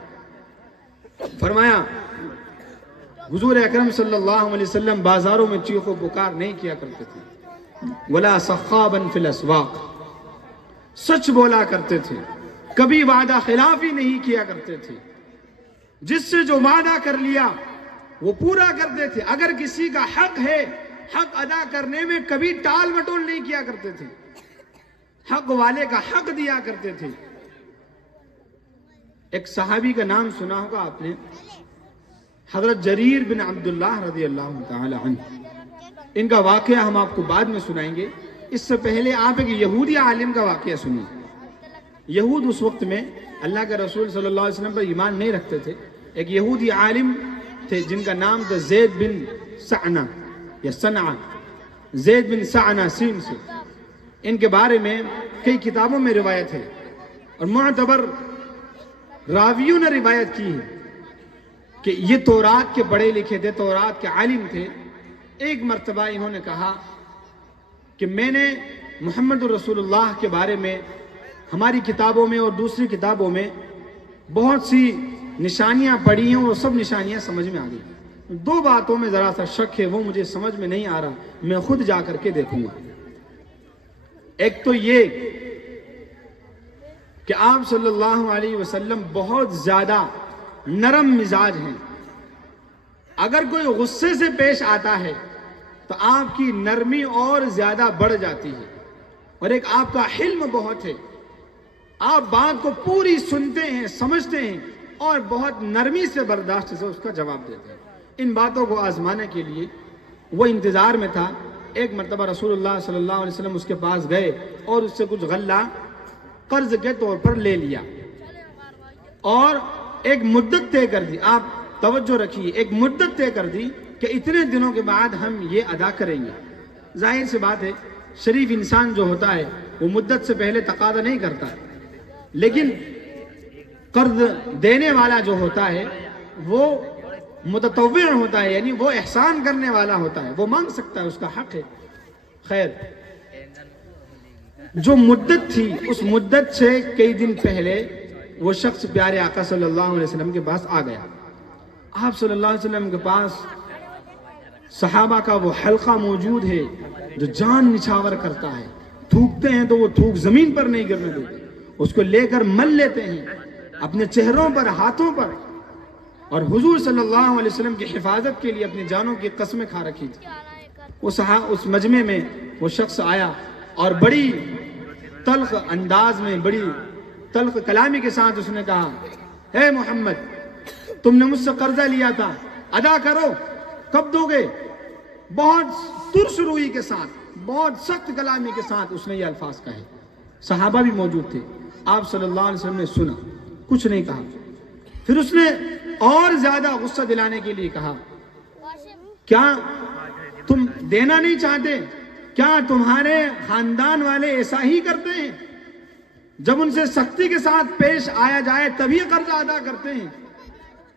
فرمایا حضور اکرم صلی اللہ علیہ وسلم بازاروں میں چیخ و پکار نہیں کیا کرتے تھے، وَلَا صَخَّابًا فِي الْأَسْوَاقِ، سچ بولا کرتے تھے، کبھی وعدہ خلافی نہیں کیا کرتے تھے، جس سے جو وعدہ کر لیا وہ پورا کرتے تھے، اگر کسی کا حق ہے حق ادا کرنے میں کبھی ٹال مٹول نہیں کیا کرتے تھے، حق والے کا حق دیا کرتے تھے۔ ایک صحابی کا نام سنا ہوگا آپ نے، حضرت جریر بن عبداللہ رضی اللہ تعالی عنہ، ان کا واقعہ ہم آپ کو بعد میں سنائیں گے، اس سے پہلے آپ ایک یہودی عالم کا واقعہ سنیے۔ یہود اس وقت میں اللہ کے رسول صلی اللہ علیہ وسلم پر ایمان نہیں رکھتے تھے۔ ایک یہودی عالم تھے جن کا نام تھا زید بن سعنہ یا صنعہ، زید بن سعنہ سین سے۔ ان کے بارے میں کئی کتابوں میں روایت ہے اور معتبر راویوں نے روایت کی ہے کہ یہ تورات کے پڑھے لکھے تھے، تورات کے عالم تھے۔ ایک مرتبہ انہوں نے کہا کہ میں نے محمد رسول اللہ کے بارے میں ہماری کتابوں میں اور دوسری کتابوں میں بہت سی نشانیاں پڑھی ہیں اور سب نشانیاں سمجھ میں آ گئی، دو باتوں میں ذرا سا شک ہے، وہ مجھے سمجھ میں نہیں آ رہا، میں خود جا کر کے دیکھوں گا۔ ایک تو یہ کہ آپ صلی اللہ علیہ وسلم بہت زیادہ نرم مزاج ہیں، اگر کوئی غصے سے پیش آتا ہے تو آپ کی نرمی اور زیادہ بڑھ جاتی ہے، اور ایک آپ کا حلم بہت ہے، آپ بات کو پوری سنتے ہیں، سمجھتے ہیں اور بہت نرمی سے برداشت سے اس کا جواب دیتے ہیں۔ ان باتوں کو آزمانے کے لیے وہ انتظار میں تھا۔ ایک مرتبہ رسول اللہ صلی اللہ علیہ وسلم اس کے پاس گئے اور اس سے کچھ غلہ قرض کے طور پر لے لیا اور ایک مدت طے کر دی۔ آپ توجہ رکھیے، ایک مدت طے کر دی کہ اتنے دنوں کے بعد ہم یہ ادا کریں گے۔ ظاہر سی بات ہے شریف انسان جو ہوتا ہے وہ مدت سے پہلے تقاضا نہیں کرتا، لیکن قرض دینے والا جو ہوتا ہے وہ متطوع ہوتا ہے، یعنی وہ احسان کرنے والا ہوتا ہے، وہ مانگ سکتا ہے، اس کا حق ہے۔ خیر، جو مدت تھی اس مدت سے کئی دن پہلے وہ شخص پیارے آقا صلی اللہ علیہ وسلم کے پاس آ گیا۔ آپ صلی اللہ علیہ وسلم کے پاس صحابہ کا وہ حلقہ موجود ہے جو جان نچھاور کرتا ہے، تھوکتے ہیں تو وہ تھوک زمین پر نہیں گرنے دیتے، اس کو لے کر مل لیتے ہیں اپنے چہروں پر، ہاتھوں پر، اور حضور صلی اللہ علیہ وسلم کی حفاظت کے لیے اپنی جانوں کی قسمیں کھا رکھی تھی۔ اس مجمع میں وہ شخص آیا اور بڑی تلخ انداز میں، بڑی تلخ کلامی کے ساتھ اس نے کہا، اے محمد، تم نے مجھ سے قرضہ لیا تھا، ادا کرو، کب دو گے؟ بہت ترس روئی کے ساتھ، بہت سخت کلامی کے ساتھ اس نے یہ الفاظ کہے۔ صحابہ بھی موجود تھے، آپ صلی اللہ علیہ وسلم نے سنا، کچھ نہیں کہا۔ پھر اس نے اور زیادہ غصہ دلانے کے لیے کہا، کیا تم دینا نہیں چاہتے؟ کیا تمہارے خاندان والے ایسا ہی کرتے ہیں؟ جب ان سے سختی کے ساتھ پیش آیا جائے تبھی قرض ادا کرتے ہیں۔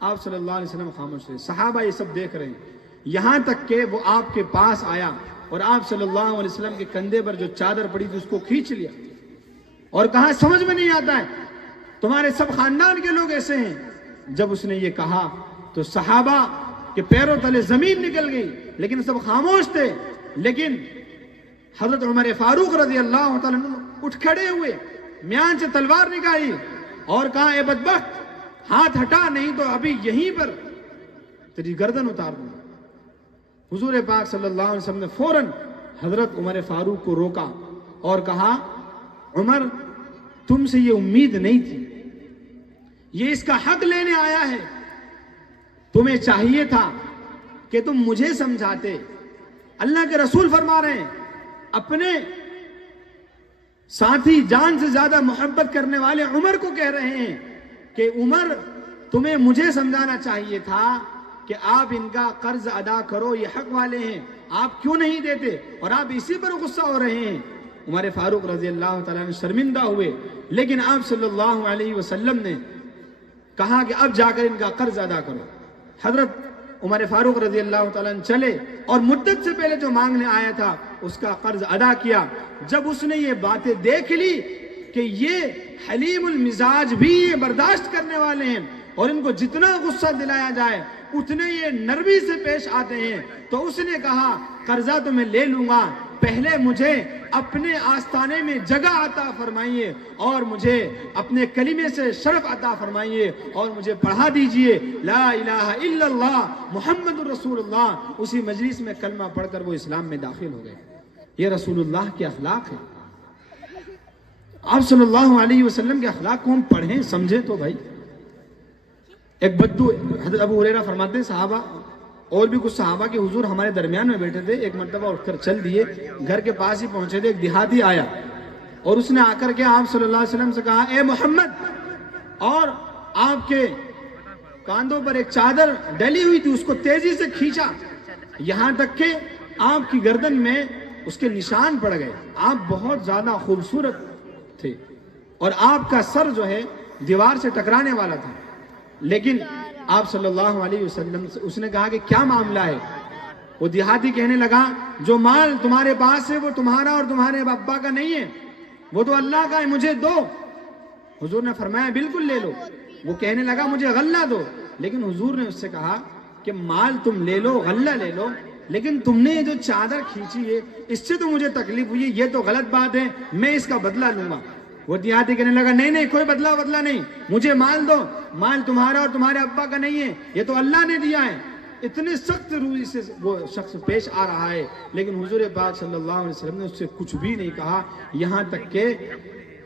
آپ صلی اللہ علیہ وسلم خاموش تھے، صحابہ یہ سب دیکھ رہے ہیں، یہاں تک کہ وہ آپ کے پاس آیا اور آپ صلی اللہ علیہ وسلم کے کندھے پر جو چادر پڑی تھی اس کو کھینچ لیا اور کہا، سمجھ میں نہیں آتا ہے، تمہارے سب خاندان کے لوگ ایسے ہیں۔ جب اس نے یہ کہا تو صحابہ کے پیروں تلے زمین نکل گئی، لیکن سب خاموش تھے۔ لیکن حضرت عمر فاروق رضی اللہ تعالیٰ عنہ اٹھ کھڑے ہوئے، میان سے تلوار نکالی اور کہا، اے بدبخت، ہاتھ ہٹا، نہیں تو ابھی یہیں پر تیری گردن اتار دوں۔ حضور پاک صلی اللہ علیہ وسلم نے فوراً حضرت عمر فاروق کو روکا اور کہا، عمر، تم سے یہ امید نہیں تھی، یہ اس کا حق لینے آیا ہے، تمہیں چاہیے تھا کہ تم مجھے سمجھاتے۔ اللہ کے رسول فرما رہے ہیں، اپنے ساتھی جان سے زیادہ محبت کرنے والے عمر کو کہہ رہے ہیں کہ عمر، تمہیں مجھے سمجھانا چاہیے تھا کہ آپ ان کا قرض ادا کرو، یہ حق والے ہیں، آپ کیوں نہیں دیتے، اور آپ اسی پر غصہ ہو رہے ہیں۔ عمر فاروق رضی اللہ تعالیٰ عنہ شرمندہ ہوئے، لیکن آپ صلی اللہ علیہ وسلم نے کہا کہ اب جا کر ان کا قرض ادا کرو۔ حضرت عمر فاروق رضی اللہ تعالیٰ عنہ چلے اور مدت سے پہلے جو مانگنے آیا تھا اس کا قرض ادا کیا۔ جب اس نے یہ باتیں دیکھ لی کہ یہ حلیم المزاج بھی یہ برداشت کرنے والے ہیں اور ان کو جتنا غصہ دلایا جائے اتنے یہ نرمی سے پیش آتے ہیں، تو اس نے کہا، قرضہ تو میں لے لوں گا، پہلے مجھے اپنے آستانے میں جگہ عطا فرمائیے اور مجھے اپنے کلمے سے شرف عطا فرمائیے اور مجھے پڑھا دیجئے لا الہ الا اللہ محمد رسول اللہ۔ اسی مجلس میں کلمہ پڑھ کر وہ اسلام میں داخل ہو گئے۔ یہ رسول اللہ کے اخلاق ہے۔ آپ صلی اللہ علیہ وسلم کے اخلاق کو ہم پڑھیں سمجھیں تو بھائی، ایک بدو، حضرت ابو ہریرہ فرماتے ہیں، صحابہ اور بھی کچھ صحابہ کے حضور ہمارے درمیان میں بیٹھے تھے، ایک مرتبہ اٹھ کر چل دیے، گھر کے پاس ہی پہنچے تھے، ایک دیہاتی آیا اور اس نے آ کر کے آپ صلی اللہ علیہ وسلم سے کہا، اے محمد، اور آپ کے کاندھوں پر ایک چادر ڈلی ہوئی تھی، اس کو تیزی سے کھینچا یہاں تک کہ آپ کی گردن میں اس کے نشان پڑ گئے۔ آپ بہت زیادہ خوبصورت تھے اور آپ کا سر جو ہے دیوار سے ٹکرانے والا تھا، لیکن آپ صلی اللہ علیہ وسلم سے اس نے کہا کہ کیا معاملہ ہے؟ وہ دیہاتی کہنے لگا، جو مال تمہارے پاس ہے وہ تمہارا اور تمہارے ابا کا نہیں ہے، وہ تو اللہ کا ہے، مجھے دو۔ حضور نے فرمایا بالکل لے لو۔ وہ کہنے لگا مجھے غلہ دو، لیکن حضور نے اس سے کہا کہ مال تم لے لو، غلہ لے لو، لیکن تم نے یہ جو چادر کھینچی ہے اس سے تو مجھے تکلیف ہوئی ہے، یہ تو غلط بات ہے، میں اس کا بدلہ لوں گا۔ وہ دیہاتی کہنے لگا نہیں کوئی بدلہ نہیں، مجھے مال دو، مال تمہارا اور تمہارے ابا کا نہیں ہے، یہ تو اللہ نے دیا ہے۔ اتنے سخت روی سے وہ شخص پیش آ رہا ہے، لیکن حضور پاک صلی اللہ علیہ وسلم نے اس سے کچھ بھی نہیں کہا، یہاں تک کہ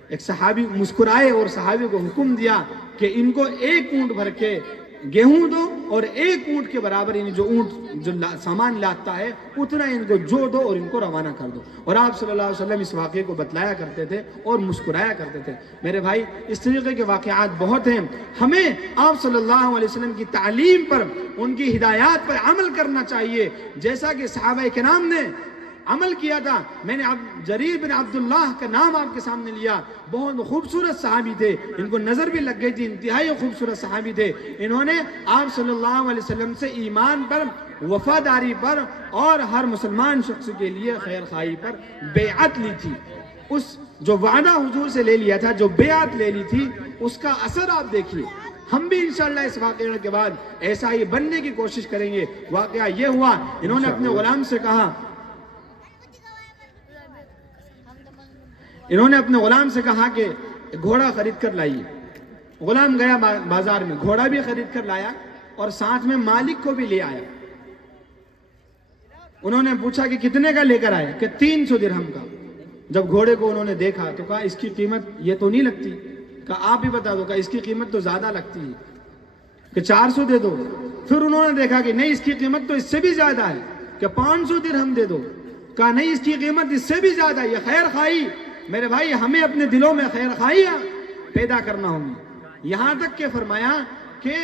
ایک صحابی مسکرائے اور صحابی کو حکم دیا کہ ان کو ایک اونٹ بھر کے گیہوں دو اور ایک اونٹ کے برابر یعنی جو اونٹ جو سامان لاتا ہے اتنا ان کو جو دو اور ان کو روانہ کر دو۔ اور آپ صلی اللہ علیہ وسلم اس واقعے کو بتلایا کرتے تھے اور مسکرایا کرتے تھے۔ میرے بھائی، اس طریقے کے واقعات بہت ہیں، ہمیں آپ صلی اللہ علیہ وسلم کی تعلیم پر، ان کی ہدایات پر عمل کرنا چاہیے، جیسا کہ صحابہ کرام نے عمل کیا تھا. میں نے جریر بن عبداللہ کا نام آپ کے سامنے لیا. بہت خوبصورت صحابی تھے, ان کو نظر بھی لگ گئی تھی, انتہائی خوبصورت صحابی تھے. انہوں نے آپ صلی اللہ علیہ وسلم سے ایمان پر, وفاداری پر اور ہر مسلمان شخص کے لیے خیر خواہی پر بیعت لی تھی. اس جو وعدہ حضور سے لے لیا تھا, جو بیعت لے لی تھی, اس کا اثر آپ دیکھیے. ہم بھی انشاءاللہ اس واقعے کے بعد ایسا ہی بننے کی کوشش کریں گے. واقعہ یہ ہوا, انہوں نے اپنے غلام سے کہا, کہ گھوڑا خرید کر لائیے. غلام گیا بازار میں, گھوڑا بھی خرید کر لایا اور ساتھ میں مالک کو بھی لے آیا. انہوں نے پوچھا کہ کتنے کا لے کر آئے, کہ 300 درہم کا. جب گھوڑے کو انہوں نے دیکھا تو کہا اس کی قیمت یہ تو نہیں لگتی. کہا آپ ہی بتا دو. کہا اس کی قیمت تو زیادہ لگتی ہے, کہ 400 دے دو. پھر انہوں نے دیکھا کہ نہیں, اس کی قیمت تو اس سے بھی زیادہ ہے, کہ 500 درہم دے دو. کہا نہیں, اس کی قیمت اس سے بھی زیادہ ہے. یہ خیر خواہی, میرے بھائی ہمیں اپنے دلوں میں خیر خواہی پیدا کرنا ہوگی. یہاں تک کہ فرمایا کہ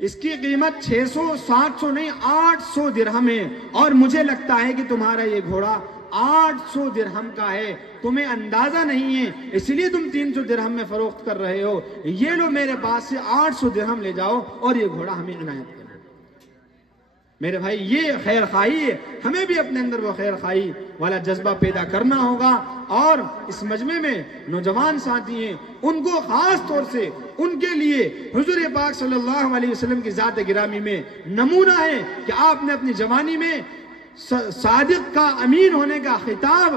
اس کی قیمت 600 700 نہیں 800 درہم ہے, اور مجھے لگتا ہے کہ تمہارا یہ گھوڑا 800 درہم کا ہے, تمہیں اندازہ نہیں ہے, اس لیے تم 300 درہم میں فروخت کر رہے ہو. یہ لو میرے پاس سے 800 درہم لے جاؤ اور یہ گھوڑا ہمیں عنایت کرو. میرے بھائی یہ خیر خواہی ہے. ہمیں بھی اپنے اندر وہ خیر خواہی والا جذبہ پیدا کرنا ہوگا. اور اس مجمع میں نوجوان ساتھی ہیں, ان کو خاص طور سے ان کے لیے حضور پاک صلی اللہ علیہ وسلم کی ذات گرامی میں نمونہ ہے کہ آپ نے اپنی جوانی میں صادق کا امین ہونے کا خطاب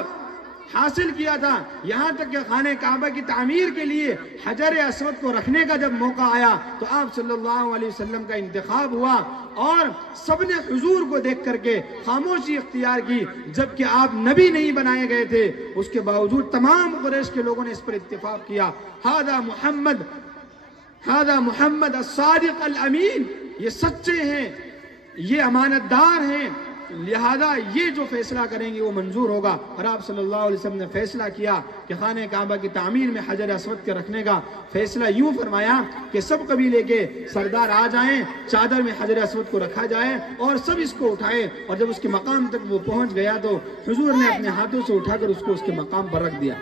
حاصل کیا تھا. یہاں تک کہ خانہ کعبہ کی تعمیر کے لیے حجر اسود کو رکھنے کا جب موقع آیا تو آپ صلی اللہ علیہ وسلم کا انتخاب ہوا, اور سب نے حضور کو دیکھ کر کے خاموشی اختیار کی. جبکہ آپ نبی نہیں بنائے گئے تھے, اس کے باوجود تمام قریش کے لوگوں نے اس پر اتفاق کیا, ہذا محمد الصادق الامین, یہ سچے ہیں, یہ امانت دار ہیں, لہذا یہ جو فیصلہ کریں گے وہ منظور ہوگا. اور آپ صلی اللہ علیہ وسلم نے فیصلہ کیا کہ خانہ کعبہ کی تعمیر میں حجر اسود کے رکھنے کا فیصلہ یوں فرمایا کہ سب قبیلے کے سردار آ جائیں, چادر میں حجر اسود کو رکھا جائے اور سب اس کو اٹھائیں. اور جب اس کے مقام تک وہ پہنچ گیا تو حضور نے اپنے ہاتھوں سے اٹھا کر اس کو اس کے مقام پر رکھ دیا.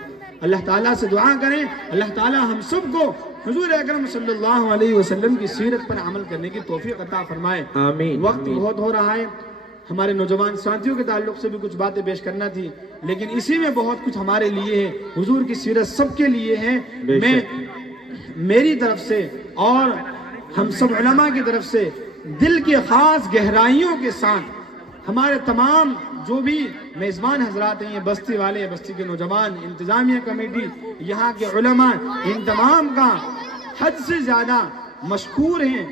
اللہ تعالیٰ سے دعا کریں, اللہ تعالیٰ ہم سب کو حضور اکرم صلی اللہ علیہ وسلم کی سیرت پر عمل کرنے کی توفیق عطا فرمائے. آمین. وقت بہت ہو رہا ہے, ہمارے نوجوان ساتھیوں کے تعلق سے بھی کچھ باتیں پیش کرنا تھی, لیکن اسی میں بہت کچھ ہمارے لیے ہے. حضور کی سیرت سب کے لیے ہے. میں میری طرف سے اور ہم سب علماء کی طرف سے دل کی خاص گہرائیوں کے ساتھ ہمارے تمام جو بھی میزبان حضرات ہیں, بستی والے, بستی کے نوجوان, انتظامیہ کمیٹی, یہاں کے علماء, ان تمام کا حد سے زیادہ مشکور ہیں,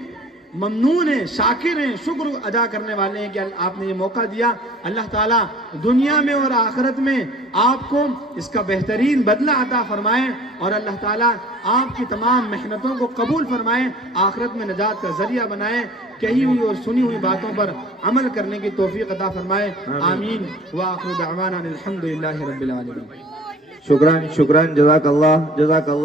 ممنون ہیں, شاکر ہیں, شکر ادا کرنے والے ہیں کہ آپ نے یہ موقع دیا. اللہ تعالیٰ دنیا میں اور آخرت میں آپ کو اس کا بہترین بدلہ عطا فرمائے, اور اللہ تعالیٰ آپ کی تمام محنتوں کو قبول فرمائے, آخرت میں نجات کا ذریعہ بنائے. کہی ہوئی اور سنی ہوئی باتوں پر عمل کرنے کی توفیق عطا فرمائے. آمین. وآخر دعوانا الحمدللہ رب العالمین. شکران, جزاک اللہ.